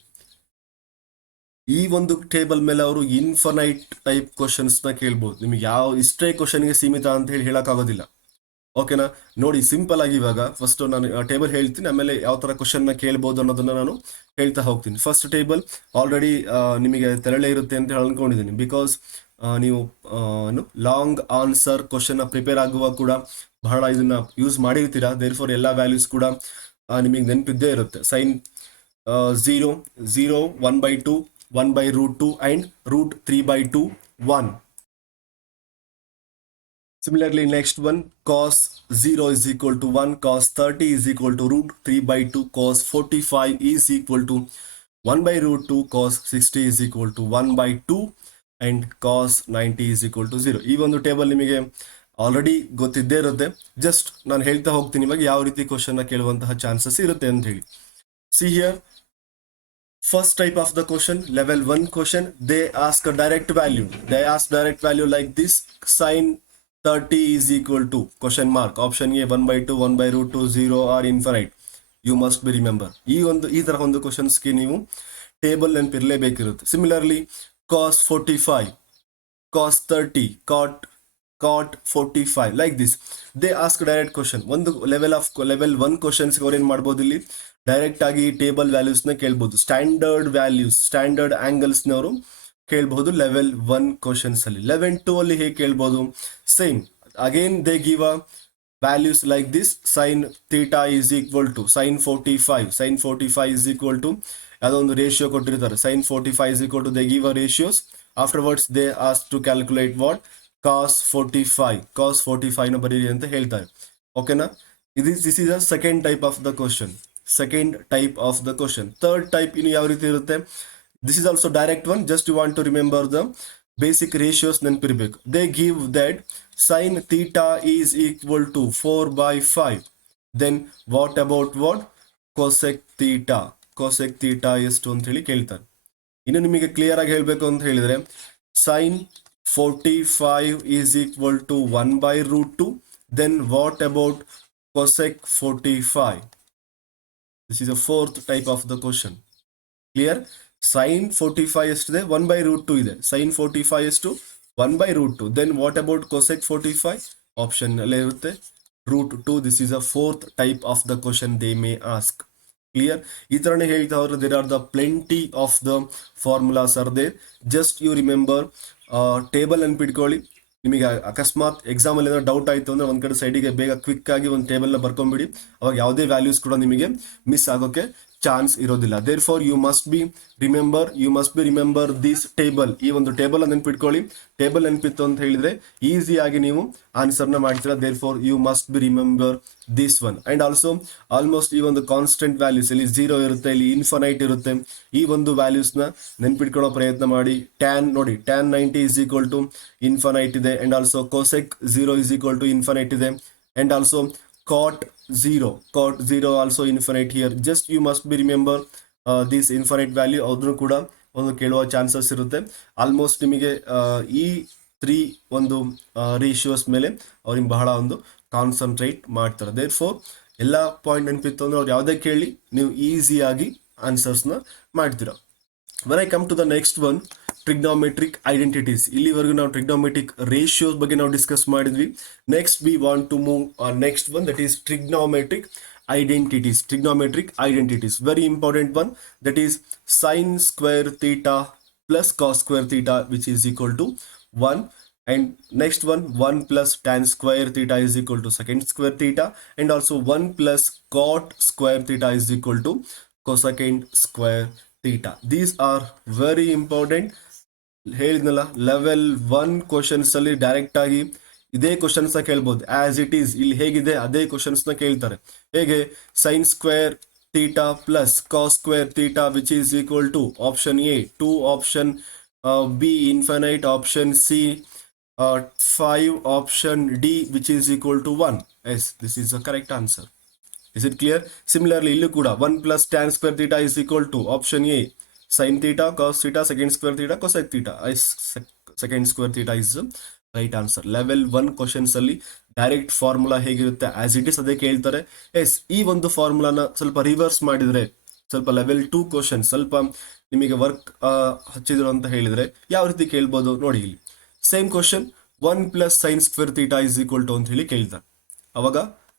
ಈ ಒಂದು table ಮೇಲೆ ಅವರು infinite type questions ನ ಕೇಳ್ಬೋದು. ನಿಮಗೆ ಯಾವ ಇಷ್ಟೇ ಕ್ವಶನ್ಗೆ ಸೀಮಿತ ಅಂತ ಹೇಳಿ ಹೇಳಕ್ಕಾಗೋದಿಲ್ಲ. ಓಕೆನಾ? ನೋಡಿ, ಸಿಂಪಲ್ ಆಗಿ ಇವಾಗ ಫಸ್ಟ್ ನಾನು ಟೇಬಲ್ ಹೇಳ್ತೀನಿ, ಆಮೇಲೆ ಯಾವ ತರ ಕ್ವಶನ್ ನ ಕೇಳ್ಬೋದು ಅನ್ನೋದನ್ನ ನಾನು ಹೇಳ್ತಾ ಹೋಗ್ತೀನಿ. ಫಸ್ಟ್ ಟೇಬಲ್ ಆಲ್ರೆಡಿ ನಿಮಗೆ ತೆರಳೆ ಇರುತ್ತೆ ಅಂತ ಅನ್ಕೊಂಡಿದ್ದೀನಿ. ಬಿಕಾಸ್ ನೀವು ಲಾಂಗ್ ಆನ್ಸರ್ ಕ್ವಶನ್ ಪ್ರಿಪೇರ್ ಆಗುವ ಕೂಡ ಬಹಳ ಇದನ್ನ ಯೂಸ್ ಮಾಡಿರ್ತೀರಾ. ದೇರ್ ಫಾರ್ ಎಲ್ಲ ವ್ಯಾಲ್ಯೂಸ್ ಕೂಡ ನಿಮಗೆ ನೆನಪಿದ್ದೇ ಇರುತ್ತೆ. Sign 0, 0, 1/2, 1/√2 and √3/2, 1. Similarly, next one, cos 0 is equal to 1, cos 30 is equal to √3/2, cos 45 is equal to 1/√2, cos 60 is equal to 1/2 and cos 90 is equal to 0. ಈ ಒಂದು ಟೇಬಲ್ ನಿಮಗೆ already ಗೊತ್ತಿದ್ದೇ ಇರುತ್ತೆ. Just ನಾನು ಹೇಳ್ತಾ ಹೋಗ್ತೀನಿ ಇವಾಗ ಯಾವ ರೀತಿ ಕ್ವಶನ್ ನ ಕೇಳುವಂತಹ ಚಾನ್ಸಸ್ ಇರುತ್ತೆ ಅಂತ ಹೇಳಿ. See here, first type of the question, level 1 question, they ask a direct value. They ask direct value like this: sin 30 is equal to question mark. Option A 1/2, 1/√2, 0 or infinite. You must be remember. ಈ ತರ ಒಂದು questions ಗೆ ನೀವು table ನೆನಪಿರಲೇಬೇಕಿರುತ್ತೆ. Similarly, cos 45, cos 30, cot 45, like this. They ask direct question. ಒಂದು level 1 questions ಅವ್ರು ಏನ್ ಮಾಡ್ಬೋದು, ಇಲ್ಲಿ ಡೈರೆಕ್ಟ್ ಆಗಿ ಟೇಬಲ್ ವ್ಯಾಲ್ಯೂಸ್ ನ ಕೇಳ್ಬೋದು. ಸ್ಟ್ಯಾಂಡರ್ಡ್ ವ್ಯಾಲ್ಯೂಸ್, ಸ್ಟ್ಯಾಂಡರ್ಡ್ ಆಂಗಲ್ಸ್ ನವರು ಕೇಳಬಹುದು ಲೆವೆಲ್ 1 ಕ್ವಶನ್ಸ್ ಅಲ್ಲಿ. ಲೆವೆಲ್ 2 ಅಲ್ಲಿ ಹೇಗೆ ಕೇಳ್ಬೋದು? Same again they give a values like this: sine theta is equal to sine 45, sine 45 is equal to ಯಾವುದೋ ಒಂದು ರೇಷಿಯೋ ಕೊಟ್ಟಿರ್ತಾರೆ. Sine 45 is equal to, they give a ratios. Afterwards they ask to calculate what? Cos 45 ನ ಬರೀರಿ ಅಂತ ಹೇಳ್ತಾರೆ. ಓಕೆನಾ? This is a second type of the question. Second type of the question. Third type ಇನ್ನು ಯಾವ ರೀತಿ ಇರುತ್ತೆ? This is also direct one. Just you want to remember the basic ratios ನೆನಪಿರ್ಬೇಕು. They give that sine theta is equal to 4/5. Then what about what? Cosec theta. Cosec theta ಎಷ್ಟು ಅಂತ ಹೇಳಿ ಕೇಳ್ತಾರೆ. ಇನ್ನು ನಿಮಗೆ ಕ್ಲಿಯರ್ ಆಗಿ ಹೇಳಬೇಕು ಅಂತ ಹೇಳಿದ್ರೆ, sine 45 is equal to 1/√2. Then what about cosec 45? This is a fourth type of the question. Clear? Sin 45 ಎಷ್ಟಿದೆ? 1/√2 ಇದೆ. Sin 45 ಎಷ್ಟು? 1/√2. Then what about cosec 45? Option ಅಲ್ಲೇ ಇರುತ್ತೆ, √2. This is a fourth type of the question they may ask. Clear? ಈ ತರನೇ ಹೇಳ್ತಾ ಹೋದ್ರೆ there are the plenty of the formulas are there. Just you remember table ನೆನ್ಪಿಟ್ಕೊಳ್ಳಿ. ನಿಮಗೆ ಅಕಸ್ಮಾತ್ ಎಕ್ಸಾಮ್ ಅಲ್ಲಿ ಏನಾದ್ರು ಡೌಟ್ ಆಯ್ತು ಅಂದ್ರೆ ಒಂದ್ ಕಡೆ ಸೈಡಿಗೆ ಬೇಗ ಕ್ವಿಕ್ ಆಗಿ ಒಂದು ಟೇಬಲ್ ನ ಬರ್ಕೊಂಡ್ಬಿಡಿ. ಅವಾಗ ಯಾವುದೇ ವ್ಯಾಲ್ಯೂಸ್ ಕೂಡ ನಿಮಗೆ ಮಿಸ್ ಆಗೋಕೆ ಚಾನ್ಸ್ ಇರೋದಿಲ್ಲ. Therefore you must be remember this table. ಈ ಒಂದು ಟೇಬಲ್ ನೆನ್ಪಿಟ್ಕೊಳ್ಳಿ. ಟೇಬಲ್ ನೆನ್ಪಿತ್ತು ಅಂತ ಹೇಳಿದ್ರೆ ಈಸಿ ಆಗಿ ನೀವು ಆನ್ಸರ್ ನ ಮಾಡ್ತೀರಾ. Therefore you must be remember this one. And also almost ಈ ಒಂದು ಕಾನ್ಸ್ಟೆಂಟ್ ವ್ಯಾಲ್ಯೂಸ್, ಇಲ್ಲಿ 0 ಇರುತ್ತೆ, ಇಲ್ಲಿ ಇನ್ಫನೈಟ್ ಇರುತ್ತೆ. ಈ ಒಂದು ವ್ಯಾಲ್ಯೂಸ್ ನ ನೆನ್ಪಿಟ್ಕೊಳ್ಳೋ ಪ್ರಯತ್ನ ಮಾಡಿ. ಟ್ಯಾನ್ ನೋಡಿ, tan 90 is equal to infinite ಇದೆ. And also cosec 0 is equal to infinite ಇದೆ. And also cot 0 also infinite here. Just you must be remember this infinite value. ಅದನ್ನು ಕೂಡ ಒಂದು ಕೇಳುವ ಚಾನ್ಸಸ್ ಇರುತ್ತೆ. ಆಲ್ಮೋಸ್ಟ್ ನಿಮಗೆ ಈ 3 ಒಂದು ರೇಷಿಯೋಸ್ ಮೇಲೆ ಅವ್ರಿಗೆ ಬಹಳ ಒಂದು ಕಾನ್ಸಂಟ್ರೇಟ್ ಮಾಡ್ತಾರೆ. ದೇರ್ ಫೋರ್ ಎಲ್ಲ ಪಾಯಿಂಟ್ ನೆನಪಿತ್ತು ಅಂದ್ರೆ ಅವ್ರು ಯಾವುದೇ ಕೇಳಿ ನೀವು ಈಸಿಯಾಗಿ ಆನ್ಸರ್ಸ್ನ ಮಾಡ್ತೀರಾ. When I come to the next one, trigonometric identities. ಇಲ್ಲಿವರೆಗೂ ನಾವು trigonometric ratios ಬಗ್ಗೆ ನಾವು ಡಿಸ್ಕಸ್ ಮಾಡಿದ್ವಿ. Next we want to move next one, that is trigonometric identities. Trigonometric identities, very important one, that is sin square theta plus cos square theta which is equal to 1. And next one, 1 plus tan square theta is equal to secant square theta. And also 1 plus cot square theta is equal to cosecant square theta. These are very important. ಹೇಳಿದ್ನಲ್ಲ level 1 questions ಅಲ್ಲಿ direct ಆಗಿ ಇದೇ questions ನ ಕೇಳ್ಬೋದು. As it is ಇಲ್ಲಿ ಹೇಗಿದೆ ಅದೇ questions ನ ಕೇಳ್ತಾರೆ. ಹೇಗೆ sine square theta plus cos square theta which is equal to option A 2, option B infinite, option C 5, option D which is equal to 1. Yes, this is a correct answer. Is it clear? Similarly, illu kuda 1 plus tan square theta is equal to option A sin theta cos theta secant square theta cosec theta. Secant square theta is the right answer. Level 1 questions ಅಲ್ಲಿ direct formula ಹೇಗಿರುತ್ತೆ as it is ಅದೇ ಕೇಳ್ತಾರೆ. S, ಈ ಒಂದು ಫಾರ್ಮುಲಾನ ಸ್ವಲ್ಪ reverse ಮಾಡಿದ್ರೆ, ಸ್ವಲ್ಪ level 2 question ಸ್ವಲ್ಪ ನಿಮಗೆ ವರ್ಕ್ ಹಚ್ಚಿದ್ರು ಅಂತ ಹೇಳಿದ್ರೆ ಯಾವ ರೀತಿ ಕೇಳ್ಬೋದು ನೋಡಿ. ಇಲ್ಲಿ same question 1 plus sin square theta is equal to ಅಂತ ಹೇಳಿ ಕೇಳ್ತಾರೆ. ಅವಾಗ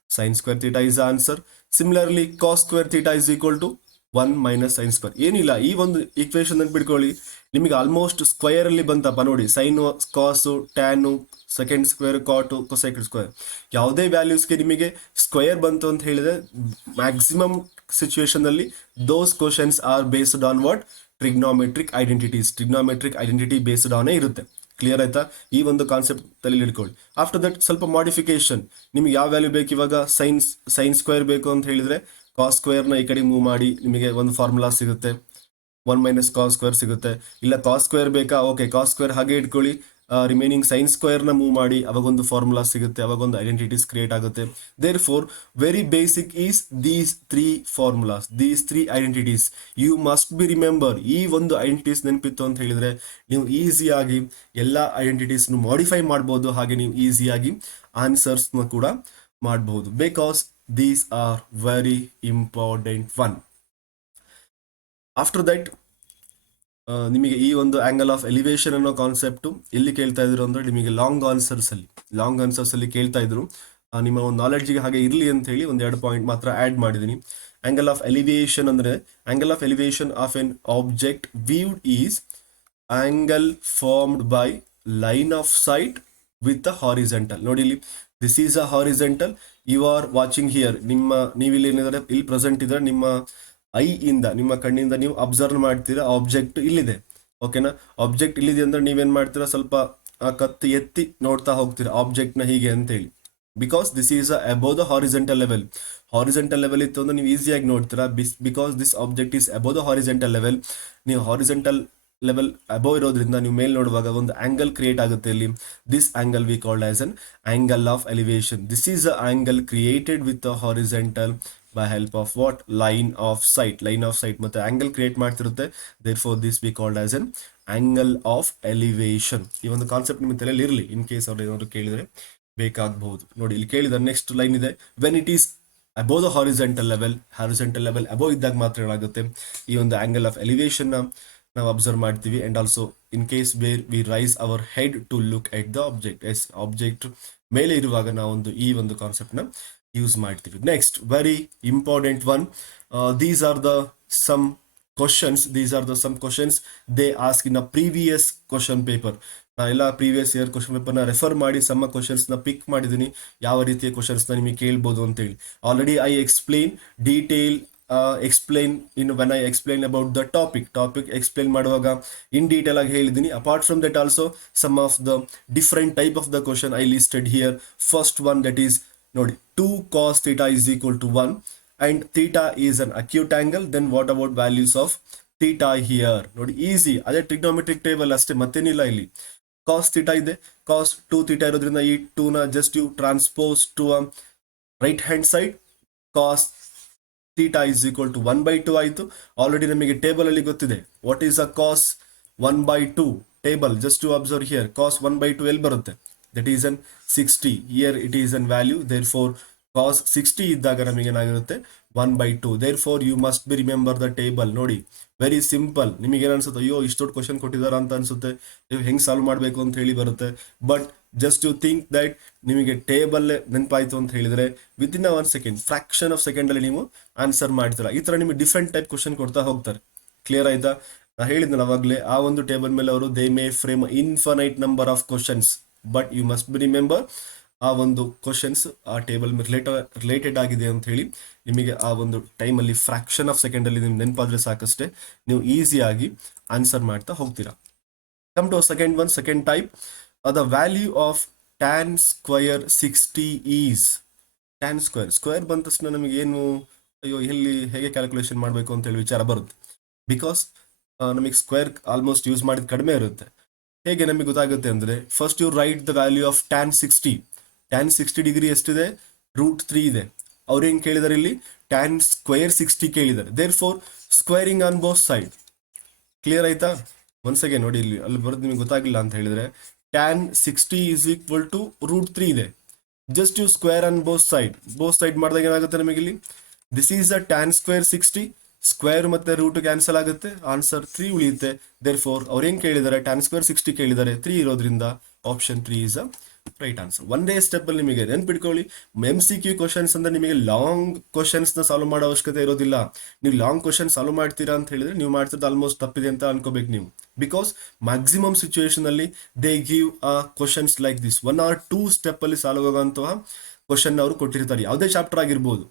sin square theta is the answer. Similarly, cos square theta is equal to 1 minus sin square. ಏನಿಲ್ಲ, ಈ ಒಂದು ಈಕ್ವೇಶನ್ ಬಿಟ್ಕೊಳ್ಳಿ, ನಿಮಗೆ ಆಲ್ಮೋಸ್ಟ್ ಸ್ಕ್ವಯರ್ ಅಲ್ಲಿ ಬಂತಪ್ಪ ನೋಡಿ. ಸೈನು, ಕಾಸು, ಟ್ಯಾನು, ಸೆಕೆಂಡ್ ಸ್ಕ್ವೇರ್, ಕಾಟು, ಕೊಸೆಕೆಂಡ್ ಸ್ಕ್ವೇರ್, ಯಾವುದೇ ವ್ಯಾಲ್ಯೂಸ್ಗೆ ನಿಮಗೆ ಸ್ಕ್ವಯರ್ ಬಂತು ಅಂತ ಹೇಳಿದ್ರೆ ಮ್ಯಾಕ್ಸಿಮಮ್ ಸಿಚುವೇಶನ್ ಅಲ್ಲಿ ದೋಸ್ questions are based on what trigonometric identities. Trigonometric identity based on ಇರುತ್ತೆ. ಕ್ಲಿಯರ್ ಆಯ್ತಾ? ಈ ಒಂದು ಕಾನ್ಸೆಪ್ಟ್ ತಲೆ ಇಟ್ಕೊಳ್ಳಿ. ಆಫ್ಟರ್ ದಟ್ ಸ್ವಲ್ಪ ಮಾಡಿಫಿಕೇಶನ್, ನಿಮ್ಗೆ ಯಾವ ವ್ಯಾಲ್ಯೂ ಬೇಕು ಇವಾಗ, ಸೈನ್ ಸ್ಕ್ವೇರ್ ಬೇಕು ಅಂತ ಹೇಳಿದ್ರೆ ಕಾಸ್ ಸ್ಕ್ವೇರ್ನ ಈ ಕಡೆ ಮೂವ್ ಮಾಡಿ ನಿಮಗೆ ಒಂದು ಫಾರ್ಮುಲಾ ಸಿಗುತ್ತೆ, 1 minus ಕಾಸ್ ಸ್ಕ್ವೇರ್ ಸಿಗುತ್ತೆ. ಇಲ್ಲ ಕಾಸ್ ಸ್ಕ್ವೇರ್ ಬೇಕಾ, ಓಕೆ ಕಾಸ್ ಸ್ಕ್ವೇರ್ ಹಾಗೆ ಇಟ್ಕೊಳ್ಳಿ, ರಿಮೈನಿಂಗ್ ಸೈನ್ ಸ್ಕ್ವೇರ್ನ ಮೂವ್ ಮಾಡಿ ಅವಾಗ ಒಂದು ಫಾರ್ಮುಲಾ ಸಿಗುತ್ತೆ, ಅವಾಗ ಒಂದು ಐಡೆಂಟಿಟೀಸ್ ಕ್ರಿಯೇಟ್ ಆಗುತ್ತೆ. Therefore very basic is these 3 formulas, these 3 identities you must be remember. ಈ ಒಂದು ಐಡೆಂಟಿಟೀಸ್ ನೆನಪಿತ್ತು ಅಂತ ಹೇಳಿದ್ರೆ ನೀವು ಈಸಿಯಾಗಿ ಎಲ್ಲ ಐಡೆಂಟಿಟೀಸ್ನು ಮಾಡಿಫೈ ಮಾಡ್ಬೋದು, ಹಾಗೆ ನೀವು ಈಸಿಯಾಗಿ ಆನ್ಸರ್ಸ್ನ ಕೂಡ ಮಾಡಬಹುದು. Because these are very important one. After that ನಿಮಗೆ ಈ ಒಂದು ಆಂಗಲ್ ಆಫ್ ಎಲಿವೇಶನ್ ಅನ್ನೋ ಕಾನ್ಸೆಪ್ಟು ಎಲ್ಲಿ ಕೇಳ್ತಾ ಇದ್ರು ಅಂದ್ರೆ ನಿಮಗೆ ಲಾಂಗ್ ಆನ್ಸರ್ಸ್ ಅಲ್ಲಿ ಕೇಳ್ತಾ ಇದ್ರು. ನಿಮ್ಮ ಒಂದು ನಾಲೆಡ್ಜಿಗೆ ಹಾಗೆ ಇರಲಿ ಅಂತ ಹೇಳಿ 1-2 ಪಾಯಿಂಟ್ ಮಾತ್ರ ಆ್ಯಡ್ ಮಾಡಿದ್ದೀನಿ. ಆಂಗಲ್ ಆಫ್ ಎಲಿವೇಶನ್ ಅಂದರೆ angle of elevation of an object viewed is angle formed by line of sight with a horizontal. ನೋಡಿ ಇಲ್ಲಿ this is a horizontal, you are watching here. ನೀವಿಲ್ಲಿ ಏನಿದ್ದಾರೆ ಇಲ್ಲಿ ಪ್ರೆಸೆಂಟ್ ಇದ್ರೆ ನಿಮ್ಮ ನಿಮ್ಮ ಕಣ್ಣಿಂದ ನೀವು ಅಬ್ಸರ್ವ್ ಮಾಡ್ತೀರಾ ಆಬ್ಜೆಕ್ಟ್ ಇಲ್ಲಿದೆ. ಓಕೆನಾ? ಆಬ್ಜೆಕ್ಟ್ ಇಲ್ಲಿದೆ ಅಂದ್ರೆ ನೀವೇನ್ ಮಾಡ್ತೀರಾ, ಸ್ವಲ್ಪ ಕತ್ತು ಎತ್ತಿ ನೋಡ್ತಾ ಹೋಗ್ತೀರಾ ಆಬ್ಜೆಕ್ಟ್ನ ಹೀಗೆ ಅಂತೇಳಿ. Because this is above the horizontal level. Horizontal level ಇತ್ತು ಅಂದ್ರೆ ನೀವು ಈಸಿಯಾಗಿ ನೋಡ್ತೀರಾ. Because this object is above the horizontal level. ನೀವು ಹಾರಿಜೆಂಟಲ್ ಲೆವೆಲ್ ಅಬೌವ್ ಇರೋದ್ರಿಂದ ನೀವು ಮೇಲ್ ನೋಡುವಾಗ ಒಂದು ಆಂಗಲ್ ಕ್ರಿಯೇಟ್ ಆಗುತ್ತೆ ಇಲ್ಲಿ. This angle we called as an angle of elevation. This is a angle created with a horizontal by help of what line of sight ಮತ್ತೆ angle create ಮಾಡ್ತಿರುತ್ತೆ. therefore this we called as an angle of elevation. ಈ ಒಂದು concept ನಿಮ್ಮ ತಲೆಯಲ್ಲಿ ಇರಲಿ, in case ಅವ್ರು ಏನಾದ್ರು ಕೇಳಿದ್ರೆ ಬೇಕಾಗಬಹುದು. ನೋಡಿ ಇಲ್ಲಿ ಕೇಳಿದ್ರೆ ನೆಕ್ಸ್ಟ್ ಲೈನ್ ಇದೆ, when it is above the horizontal level above ಇದ್ದಾಗ ಮಾತ್ರ ಏನಾಗುತ್ತೆ ಈ ಒಂದು ಆಂಗಲ್ ಆಫ್ ಎಲಿವೇಶನ್ ನಾವು ಅಬ್ಸರ್ವ್ ಮಾಡ್ತೀವಿ. And also in case where we rise our head to look at the object. Object ಮೇಲೆ ಇರುವಾಗ ನಾವೊಂದು ಈ ಒಂದು ಕಾನ್ಸೆಪ್ಟ್ ನ ಯೂಸ್ ಮಾಡ್ತೀವಿ. Next very important one, these are the some questions they ask in a previous question paper. ನಾ ಎಲ್ಲ previous year question ಪೇಪರ್ನ ರೆಫರ್ ಮಾಡಿ ಸಮ್ಮ ಕ್ವಶನ್ಸ್ನ ಪಿಕ್ ಮಾಡಿದ್ದೀನಿ, ಯಾವ ರೀತಿಯ ಕ್ವಶನ್ಸ್ನ ನಿಮಗೆ ಕೇಳ್ಬೋದು ಅಂತೇಳಿ. Already I explain when I explain about the topic explain ಮಾಡುವಾಗ ಇನ್ ಡೀಟೇಲ್ ಆಗಿ ಹೇಳಿದ್ದೀನಿ. Apart from that also some of the different type of the question I listed here. First one that is ನೋಡಿ 2 cos theta is equal to 1 and theta is an acute angle. Then what about values of theta here? ನೋಡಿ easy, ಅದೇ trigonometric table ಅಷ್ಟೇ, ಮತ್ತೇನಿಲ್ಲ. ಇಲ್ಲಿ cos theta ಇದೆ, cos 2 theta ಇರೋದ್ರಿಂದ ಈ 2ನ just you transpose to right hand side. cos theta is equal to 1/2 ಆಯಿತು. ಆಲ್ರೆಡಿ ನಮಗೆ ಟೇಬಲ್ ಅಲ್ಲಿ ಗೊತ್ತಿದೆ what is a cos 1/2 table. Just to observe here cos 1/2 ಎಲ್ಲಿ ಬರುತ್ತೆ, that is an 60. here it is an value, therefore cos 60 ಇದ್ದಾಗ ನಮಗೆ ಏನಾಗಿರುತ್ತೆ 1/2. therefore you must be remember the table. ನೋಡಿ ವೆರಿ ಸಿಂಪಲ್. ನಿಮಗೆ ಏನು ಅನ್ಸುತ್ತೆ, ಅಯ್ಯೋ ಇಷ್ಟೊಟ್ಟು ಕ್ವಶನ್ ಕೊಟ್ಟಿದ್ದಾರೆ ಅಂತ ಅನ್ಸುತ್ತೆ, ನೀವು ಹೆಂಗೆ ಸಾಲ್ವ್ ಮಾಡಬೇಕು ಅಂತ ಹೇಳಿ ಬರುತ್ತೆ. But just you think that ನಿಮಗೆ ಟೇಬಲ್ ನೆನಪಾಯಿತು ಅಂತ ಹೇಳಿದ್ರೆ within 1 second, fraction of second ಅಲ್ಲಿ ನೀವು ಆನ್ಸರ್ ಮಾಡ್ತೀರಾ. ಈ ತರ ನಿಮಗೆ ಡಿಫ್ರೆಂಟ್ ಟೈಪ್ ಕ್ವಶನ್ ಕೊಡ್ತಾ ಹೋಗ್ತಾರೆ. ಕ್ಲಿಯರ್ ಆಯ್ತಾ? ನಾ ಹೇಳಿದ್ನಲ್ಲ ಅವಾಗಲೇ, ಆ ಒಂದು ಟೇಬಲ್ ಮೇಲೆ ಅವರು they may frame infinite number of questions, but you must be remember ಆ ಒಂದು ಕ್ವಶನ್ಸ್ ಆ ಟೇಬಲ್ ರಿಲೇಟೆಡ್ ಆಗಿದೆ ಅಂತ ಹೇಳಿ ನಿಮಗೆ ಆ ಒಂದು ಟೈಮಲ್ಲಿ ಫ್ರಾಕ್ಷನ್ ಆಫ್ ಸೆಕೆಂಡ್ ಅಲ್ಲಿ ನಿಮ್ಗೆ ನೆನಪಾದ್ರೆ ಸಾಕಷ್ಟೇ ನೀವು ಈಸಿಯಾಗಿ ಆನ್ಸರ್ ಮಾಡ್ತಾ ಹೋಗ್ತೀರಾ. Come to second one, second type. The value of tan square 60 is. Tan square ಬಂದ ತಕ್ಷಣ ನಮಗೆ ಏನು, ಅಯ್ಯೋ ಎಲ್ಲಿ ಹೇಗೆ ಕ್ಯಾಲ್ಕುಲೇಷನ್ ಮಾಡಬೇಕು ಅಂತ ಹೇಳಿ ವಿಚಾರ ಬರುತ್ತೆ. ಬಿಕಾಸ್ ನಮಗೆ ಸ್ಕ್ವೇರ್ ಆಲ್ಮೋಸ್ಟ್ ಯೂಸ್ ಮಾಡಿದ ಕಡಿಮೆ ಇರುತ್ತೆ. ಹೇಗೆ ನಮಗೆ ಗೊತ್ತಾಗುತ್ತೆ ಅಂದರೆ, first you write the value of tan 60. Tan 60 degree ಎಷ್ಟಿದೆ? √3 ಇದೆ. ಅವ್ರು ಏನು ಕೇಳಿದಾರೆ ಇಲ್ಲಿ? ಟ್ಯಾನ್ ಸ್ಕ್ವೇರ್ 60 ಕೇಳಿದ್ದಾರೆ. Therefore squaring on both side. Clear ಆಯ್ತಾ? ಒನ್ಸಗೆ ನೋಡಿ, ಇಲ್ಲಿ ಅಲ್ಲಿ ಬರೋದು ನಿಮಗೆ ಗೊತ್ತಾಗಿಲ್ಲ ಅಂತ ಹೇಳಿದ್ರೆ, ಟ್ಯಾನ್ 60 ಈಸ್ ಈಕ್ವಲ್ ಟು √3 ಇದೆ. Just you square on both side ಮಾಡಿದಾಗ ಏನಾಗುತ್ತೆ ನಮಗೆ ಇಲ್ಲಿ? This is a tan square 60. Square ಮತ್ತೆ ರೂಟ್ ಕ್ಯಾನ್ಸಲ್ ಆಗುತ್ತೆ, ಆನ್ಸರ್ 3 ಉಳಿಯುತ್ತೆ. ದೇರ್ ಫೋರ್ ಅವ್ರು ಏನ್ ಕೇಳಿದ್ದಾರೆ? ಟ್ಯಾನ್ ಸ್ಕ್ವೇರ್ 60 ಕೇಳಿದ್ದಾರೆ, 3 ಇರೋದ್ರಿಂದ option 3 is a right answer. ಒಂದೇ ಸ್ಟೆಪ್ ಅಲ್ಲಿ ನಿಮಗೆ ನೆನ್ಪಿಟ್ಕೊಳ್ಳಿ, MCQ ಕ್ವಶನ್ಸ್ ಅಂದ್ರೆ ನಿಮಗೆ ಲಾಂಗ್ ಕ್ವಶನ್ಸ್ ನ ಸಾಲ್ವ್ ಮಾಡೋ ಅವಶ್ಯಕತೆ ಇರೋದಿಲ್ಲ. ನೀವು ಲಾಂಗ್ ಕ್ವಶನ್ ಸಾಲ್ವ್ ಮಾಡ್ತೀರಾ ಅಂತ ಹೇಳಿದ್ರೆ ನೀವು ಮಾಡ್ತಿರೋದು ಆಲ್ಮೋಸ್ಟ್ ತಪ್ಪಿದೆ ಅಂತ ಅನ್ಕೋಬೇಕು ನೀವು. ಬಿಕಾಸ್ ಮ್ಯಾಕ್ಸಿಮಮ್ ಸಿಚುವೇಶನ್ ಅಲ್ಲಿ they give questions like this. 1 or 2 step ಅಲ್ಲಿ ಸಾಲ್ವ್ ಆಗುವಂತಹ ಕ್ವಶನ್ ಅವರು ಕೊಟ್ಟಿರ್ತಾರೆ, ಯಾವುದೇ ಚಾಪ್ಟರ್ ಆಗಿರ್ಬೋದು.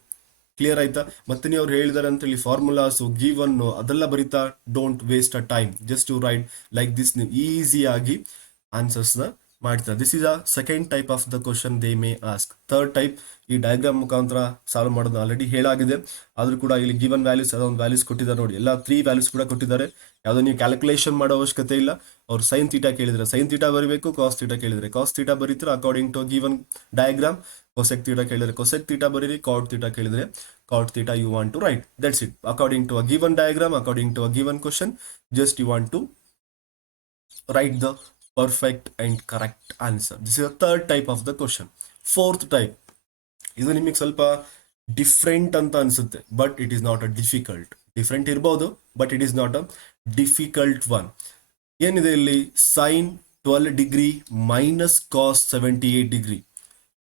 ಕ್ಲಿಯರ್ ಆಯ್ತಾ? ಮತ್ತೆ ನೀವು ಅವ್ರು ಹೇಳಿದಾರೆ ಅಂತ ಹೇಳಿ ಫಾರ್ಮುಲಾಸ್ ಗಿವನ್ ಅದೆಲ್ಲ ಬರೀತಾ don't waste a time. Just to write like this, ನೀವು ಈಸಿಯಾಗಿ ಆನ್ಸರ್ಸ್ ನ ಮಾಡ್ತಾರೆ. This is a second type of the question they may ask. Third type, ಈ ಡಯಾಗ್ರಾಮ್ ಮುಖಾಂತರ ಸಾಲ್ವ್ ಮಾಡೋದು ಆಲ್ರೆಡಿ ಹೇಳಾಗಿದೆ. ಆದ್ರೂ ಕೂಡ ಇಲ್ಲಿ ಗಿವನ್ ವ್ಯಾಲ್ಯೂಸ್ ಅದೊಂದು ವ್ಯಾಲ್ಯೂಸ್ ಕೊಟ್ಟಿದ್ದಾರೆ ನೋಡಿ, ಎಲ್ಲ 3 ವ್ಯಾಲ್ಯೂಸ್ ಕೂಡ ಕೊಟ್ಟಿದ್ದಾರೆ. ಯಾವುದೋ ನೀವು ಕ್ಯಾಲ್ಕುಲೇಷನ್ ಮಾಡೋ ಅವಶ್ಯಕತೆ ಇಲ್ಲ. ಅವ್ರು ಸೈನ್ ಥೀಟಾ ಕೇಳಿದ್ರೆ ಸೈನ್ ಥೀಟಾ ಬರೀಬೇಕು, ಕಾಸ್ ಥೀಟಾ ಕೇಳಿದ್ರೆ ಕಾಸ್ ಥೀಟಾ ಬರೀತಾರೆ according to given diagram. Cosec theta ಕೇಳಿದ್ರೆ ಕೊಸೆಕ್ ಥೀಟಾ ಬರೀರಿ, ಕಾಟ್ ಥೀಟಾ ಕೇಳಿದ್ರೆ cot theta you want to write. That's it. According to a given diagram, according to a given question, just you want to write the perfect and correct answer. This is the third type of the question. Fourth type, ಇದು ನಿಮಗೆ ಸ್ವಲ್ಪ different ಅಂತ ಅನ್ಸುತ್ತೆ, but it is not a difficult. Different ಇರ್ಬೋದು, but it is not a difficult one. ಏನಿದೆ ಇಲ್ಲಿ? Sine 12 degree minus cos 78 degree.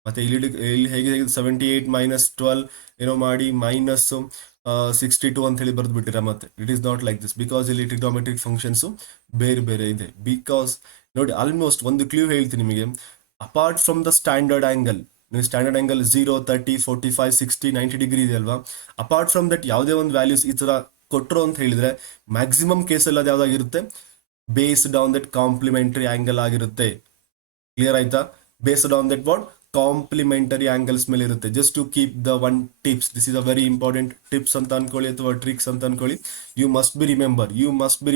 ಮತ್ತೆ ಇಲ್ಲಿ ಹೇಗೆ 78 ಮೈನಸ್ 12 ಏನೋ ಮಾಡಿ ಮೈನಸ್ 62 ಅಂತ ಹೇಳಿ ಬರೆದು ಬಿಟ್ಟಿರ. ಮತ್ತೆ it is not like this, because ಇಲ್ಲಿ ಟ್ರಿಗ್ನೋಮೆಟ್ರಿಕ್ ಫಂಕ್ಷನ್ಸ್ ಬೇರೆ ಬೇರೆ ಇದೆ. ಬಿಕಾಸ್ ನೋಡಿ, ಆಲ್ಮೋಸ್ಟ್ ಒಂದು ಕ್ಲೂ ಹೇಳ್ತೀನಿ ನಿಮಗೆ. Apart from the standard angle, ನೀವು ಸ್ಟ್ಯಾಂಡರ್ಡ್ ಆಂಗಲ್ 0, 30, 45, 60, 90 ಡಿಗ್ರಿ ಇದೆ ಅಲ್ವಾ? ಅಪಾರ್ಟ್ ಫ್ರಮ್ ದಟ್ ಯಾವುದೇ ಒಂದು ವ್ಯಾಲ್ಯೂಸ್ ಈ ತರ ಕೊಟ್ಟರು ಅಂತ ಹೇಳಿದ್ರೆ ಮ್ಯಾಕ್ಸಿಮಮ್ ಕೇಸಲ್ಲಿ ಅದು ಯಾವ್ದಾಗಿರುತ್ತೆ? Based on that complementary angle ಆಗಿರುತ್ತೆ. ಕ್ಲಿಯರ್ ಆಯ್ತಾ? Based on that what? Complementary angles ಮೇಲೆ ಇರುತ್ತೆ. Just to keep the one tips, this is a very important tips ಅಂತ ಅನ್ಕೊಳ್ಳಿ ಅಥವಾ ಟ್ರಿಕ್ಸ್ ಅಂತ ಅನ್ಕೊಳ್ಳಿ. You must be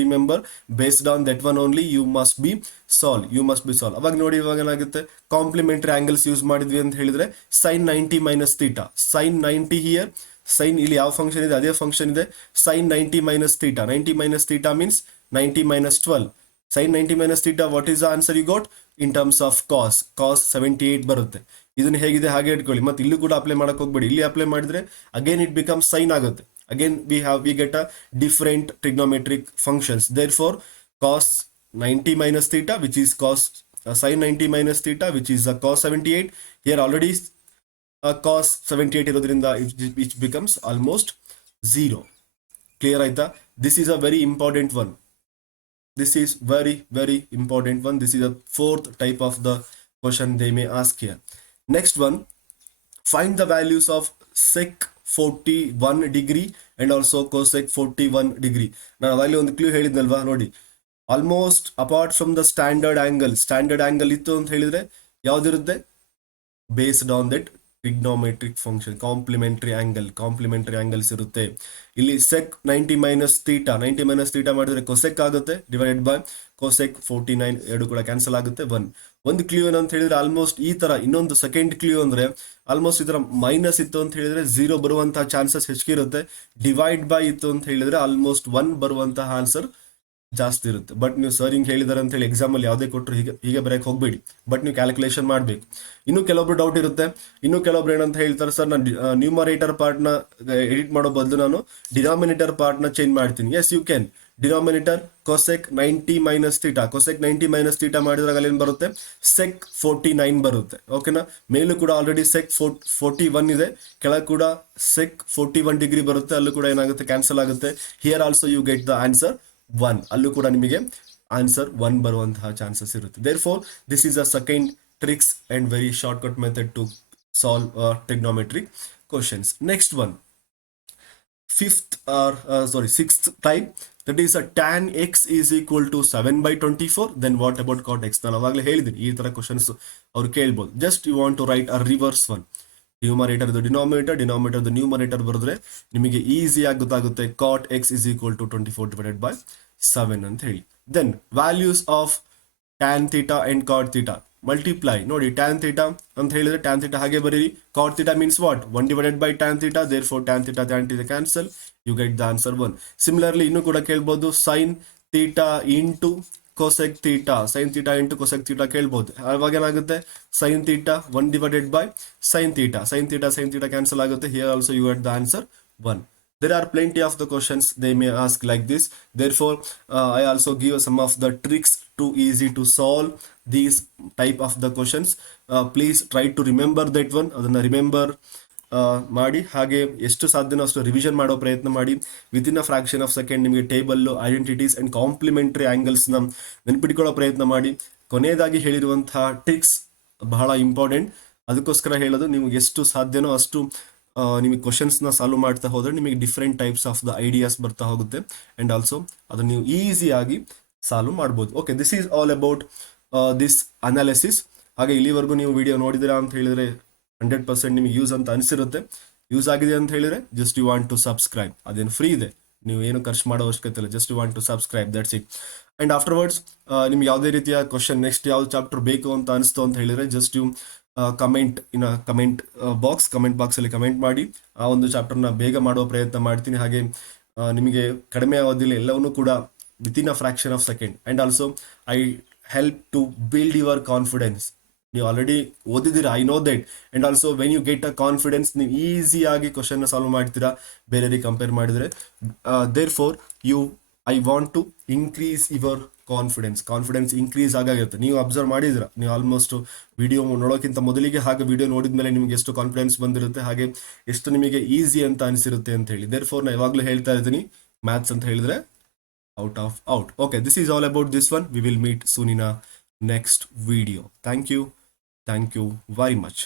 remember based on that one only you must be solve. ಅವಾಗ ನೋಡಿ, ಇವಾಗ ಏನಾಗುತ್ತೆ? ಕಾಂಪ್ಲಿಮೆಂಟರಿ ಆಂಗಲ್ಸ್ ಯೂಸ್ ಮಾಡಿದ್ವಿ ಅಂತ ಹೇಳಿದ್ರೆ sine 90 minus theta, sine 90 here, sine ಇಲ್ಲಿ ಯಾವ ಫಂಕ್ಷನ್ ಇದೆ ಅದೇ ಫಂಕ್ಷನ್ ಇದೆ. Sine 90 minus theta, 90 minus theta means 90 minus 12. sin 90 minus theta, what is the answer you got? In terms of cos 78 ಬರುತ್ತೆ. ಇದನ್ನ ಹೇಗಿದೆ ಹಾಗೆ ಇಟ್ಕೊಳ್ಳಿ. ಮತ್ತೆ ಇಲ್ಲೂ ಕೂಡ ಅಪ್ಲೈ ಮಾಡಕ್ ಹೋಗ್ಬೇಡಿ. ಇಲ್ಲಿ ಅಪ್ಲೈ ಮಾಡಿದ್ರೆ ಅಗೇನ್ ಇಟ್ ಬಿಕಮ್ಸ್ ಸೈನ್ ಆಗುತ್ತೆ. Again we get a different trigonometric functions. Therefore cos 90 minus theta, which is cos sin 90 minus theta, which is cos 78. Here already cos 78 ಇರೋದ್ರಿಂದ which becomes almost 0. Clear ಆಯ್ತಾ? This is a very important one. This is very important one. This is the fourth type of the question they may ask here. Next one, find the values of sec 41 degree and also cosec 41 degree. ನಾನು ಅಲ್ಲಿ ಒಂದು clue ಹೇಳಿದ್ನಲ್ವಾ ನೋಡಿ, almost apart from the standard angle ಇತ್ತು ಅಂತ ಹೇಳಿದ್ರೆ ಯಾವ್ದಿರುತ್ತೆ? Based on that trigonometric function, complementary angles ಇರುತ್ತೆ. ಇಲ್ಲಿ ಸೆಕ್ 90 ಮೈನಸ್ ಥೀಟಾ ಮಾಡಿದ್ರೆ ಕೊಸೆಕ್ ಆಗುತ್ತೆ, ಡಿವೈಡೆಡ್ ಬೈ ಕೊಸೆಕ್ 49, ಎರಡು ಕೂಡ ಕ್ಯಾನ್ಸಲ್ ಆಗುತ್ತೆ. ಒಂದು ಕ್ಲೂ ಏನಂತ ಹೇಳಿದ್ರೆ ಆಲ್ಮೋಸ್ಟ್ ಈ ತರ. ಇನ್ನೊಂದು ಸೆಕೆಂಡ್ ಕ್ಲೂ ಅಂದ್ರೆ ಆಲ್ಮೋಸ್ಟ್ ಈ ತರ ಮೈನಸ್ ಇತ್ತು ಅಂತ ಹೇಳಿದ್ರೆ 0 ಬರುವಂತಹ ಚಾನ್ಸಸ್ ಹೆಚ್ಚಿಗೆ ಇರುತ್ತೆ. ಡಿವೈಡ್ ಬೈ ಇತ್ತು ಅಂತ ಹೇಳಿದ್ರೆ ಆಲ್ಮೋಸ್ಟ್ 1 ಬರುವಂತಹ ಆನ್ಸರ್ ಜಾಸ್ತಿ ಇರುತ್ತೆ. ಬಟ್ ನೀವು ಸರ್ ಹಿಂಗೆ ಹೇಳಿದಾರೆ ಅಂತ ಹೇಳಿ ಎಕ್ಸಾಮ್ ಅಲ್ಲಿ ಯಾವುದೇ ಕೊಟ್ಟರು ಹೀಗೆ ಬರೆಯಕ್ಕೆ ಹೋಗ್ಬೇಡಿ. ಬಟ್ ನೀವು ಕ್ಯಾಲ್ಕುಲೇಷನ್ ಮಾಡಬೇಕು. ಇನ್ನು ಕೆಲವೊಬ್ರು ಡೌಟ್ ಇರುತ್ತೆ. ಇನ್ನು ಕೆಲವೊಬ್ರು ಏನಂತ ಹೇಳ್ತಾರೆ, ಸರ್ ನಾನು ನ್ಯೂಮರೇಟರ್ ಪಾರ್ಟ್ನ ಎಡಿಟ್ ಮಾಡೋ ಬದಲು ನಾನು ಡಿನಾಮಿನೇಟರ್ ಪಾರ್ಟ್ನ ಚೇಂಜ್ ಮಾಡ್ತೀನಿ. Yes you can. Denominator cosec 90 minus theta ಮಾಡಿದಾಗ ಅಲ್ಲಿ ಏನು ಬರುತ್ತೆ? ಸೆಕ್ 49 ಬರುತ್ತೆ. ಓಕೆನಾ? ಮೇಲೂ ಕೂಡ ಆಲ್ರೆಡಿ ಸೆಕ್ 41 ಇದೆ, ಕೆಳಗೆ ಕೂಡ ಸೆಕ್ 41 ಡಿಗ್ರಿ ಬರುತ್ತೆ. ಅಲ್ಲೂ ಕೂಡ ಏನಾಗುತ್ತೆ? ಕ್ಯಾನ್ಸಲ್ ಆಗುತ್ತೆ. Here also you get the answer 1. ಅಲ್ಲೂ ಕೂಡ ನಿಮಗೆ ಆನ್ಸರ್ 1 ಬರುವಂತಹ ಚಾನ್ಸಸ್ ಇರುತ್ತೆ. Therefore this is a second tricks and very shortcut method to solve trigonometric questions. Next one, sixth type, that is a tan x is equal to 7 by 24. Then what about cot x? ನಾನು ಅವಾಗಲೇ ಹೇಳಿದ್ದೀನಿ ಈ ತರ questions ಅವ್ರು ಕೇಳ್ಬೋದು. Just you want to write a reverse one, numerator denominator, denominator numerator ಬರೆದ್ರೆ ನಿಮಗೆ ಈಸಿಯಾಗಿ ಗೊತ್ತಾಗುತ್ತೆ cot x is equal to 24 divided by 7 ಅಂತ ಹೇಳಿ. Then values of tan theta and cot theta multiply. ನೋಡಿ ಟ್ಯಾನ್ ಥೀಟಾ ಅಂತ ಹೇಳಿದ್ರೆ ಟ್ಯಾನ್ ಥೀಟಾ ಹಾಗೆ ಬರೀರಿ. Cot theta means what? 1 divided by tan theta, therefore tan theta cancel, you get the answer 1. Similarly ಇನ್ನೂ ಕೂಡ ಕೇಳ್ಬೋದು sine theta into cosec theta, sine theta into cosec theta ಕೇಳ್ಬೋದು. ಅವಾಗ ಏನಾಗುತ್ತೆ? Sine theta 1 divided by sine theta cancel ಆಗುತ್ತೆ. Here also you get the answer 1. There are plenty of the questions they may ask like this. Therefore, I also give some of the tricks too easy to solve these type of the questions. Please try to remember that one. ಅದನ್ನ remember ಮಾಡಿ, ಹಾಗೆ ಎಷ್ಟು ಸಾಧ್ಯನೋ ಅಷ್ಟು revision ಮಾಡೋ ಪ್ರಯತ್ನ ಮಾಡಿ. Within a fraction of second ನಿಮಗೆ ಟೇಬಲ್, ಐಡೆಂಟಿಟೀಸ್ ಅಂಡ್ ಕಾಂಪ್ಲಿಮೆಂಟರಿ ಆಂಗಲ್ಸ್ನ ನೆನ್ಪಿಟ್ಕೊಳ್ಳೋ ಪ್ರಯತ್ನ ಮಾಡಿ. ಕೊನೆಯದಾಗಿ ಹೇಳಿರುವಂತಹ ಟ್ರಿಕ್ಸ್ ಬಹಳ ಇಂಪಾರ್ಟೆಂಟ್, ಅದಕ್ಕೋಸ್ಕರ ಹೇಳೋದು ನಿಮ್ಗೆ ಎಷ್ಟು ಸಾಧ್ಯನೋ ಅಷ್ಟು ನಿಮಗೆ ಕ್ವಶನ್ಸ್ನ ಸಾಲ್ವ್ ಮಾಡ್ತಾ ಹೋದರೆ ನಿಮಗೆ different types of the ideas ಬರ್ತಾ ಹೋಗುತ್ತೆ ಆ್ಯಂಡ್ ಆಲ್ಸೋ ಅದನ್ನು ನೀವು ಈಸಿಯಾಗಿ ಸಾಲ್ವ್ ಮಾಡ್ಬೋದು. Okay, this is all about this analysis. ಹಾಗೆ ಇಲ್ಲಿವರೆಗೂ ನೀವು ವಿಡಿಯೋ ನೋಡಿದಿರಾ ಅಂತ ಹೇಳಿದರೆ 100% ನಿಮಗೆ ಯೂಸ್ ಅಂತ ಅನಿಸಿರುತ್ತೆ. ಯೂಸ್ ಆಗಿದೆ ಅಂತ ಹೇಳಿದರೆ just you want to subscribe, ಅದೇನು ಫ್ರೀ ಇದೆ, ನೀವು ಏನು ಖರ್ಚು ಮಾಡೋ ಅವಶ್ಯಕತೆ ಇಲ್ಲ. Just you want to subscribe, that's it. And afterwards ನಿಮ್ಗೆ ಯಾವುದೇ ರೀತಿಯ ಕ್ವಶನ್ ನೆಕ್ಸ್ಟ್ ಯಾವ ಚಾಪ್ಟರ್ ಬೇಕು ಅಂತ ಅನಿಸ್ತು ಅಂತ ಹೇಳಿದರೆ just you comment in comment ಬಾಕ್ಸಲ್ಲಿ ಕಮೆಂಟ್ ಮಾಡಿ. ಆ ಒಂದು ಚಾಪ್ಟರ್ನ ಬೇಗ ಮಾಡುವ ಪ್ರಯತ್ನ ಮಾಡ್ತೀನಿ. ಹಾಗೆ ನಿಮಗೆ ಕಡಿಮೆ ಅವಧಿಯಲ್ಲಿ ಎಲ್ಲವನ್ನೂ ಕೂಡ within a fraction of second. And also I help to build your confidence. ನೀವು ಆಲ್ರೆಡಿ ಓದಿದ್ದೀರಾ, I know that. And also when you get a confidence, ನೀವು ಈಸಿಯಾಗಿ ಕ್ವಶನ್ನ ಸಾಲ್ವ್ ಮಾಡ್ತೀರಾ ಬೇರೆಯವರಿಗೆ ಕಂಪೇರ್ ಮಾಡಿದರೆ. Therefore I want to increase your confidence increase ಆಗಿರುತ್ತೆ. ನೀವು ಅಬ್ಸರ್ವ್ ಮಾಡಿದಿರ, ನೀವು ಆಲ್ಮೋಸ್ಟ್ ವಿಡಿಯೋ ನೋಡೋಕ್ಕಿಂತ ಮೊದಲಿಗೆ ಹಾಗೆ ವಿಡಿಯೋ ನೋಡಿದ ಮೇಲೆ ನಿಮಗೆ ಎಷ್ಟು ಕಾನ್ಫಿಡೆನ್ಸ್ ಬಂದಿರುತ್ತೆ, ಹಾಗೆ ಎಷ್ಟು ನಿಮಗೆ ಈಸಿ ಅಂತ ಅನಿಸಿರುತ್ತೆ ಅಂತ ಹೇಳಿ. ದೇರ್ ಫೋರ್ ನಾನು ಯಾವಾಗಲೂ ಹೇಳ್ತಾ ಇದ್ದೀನಿ, ಮ್ಯಾಥ್ಸ್ ಅಂತ ಹೇಳಿದ್ರೆ out. Okay, this is all about this one. We will meet soon in a next video. Thank you very much.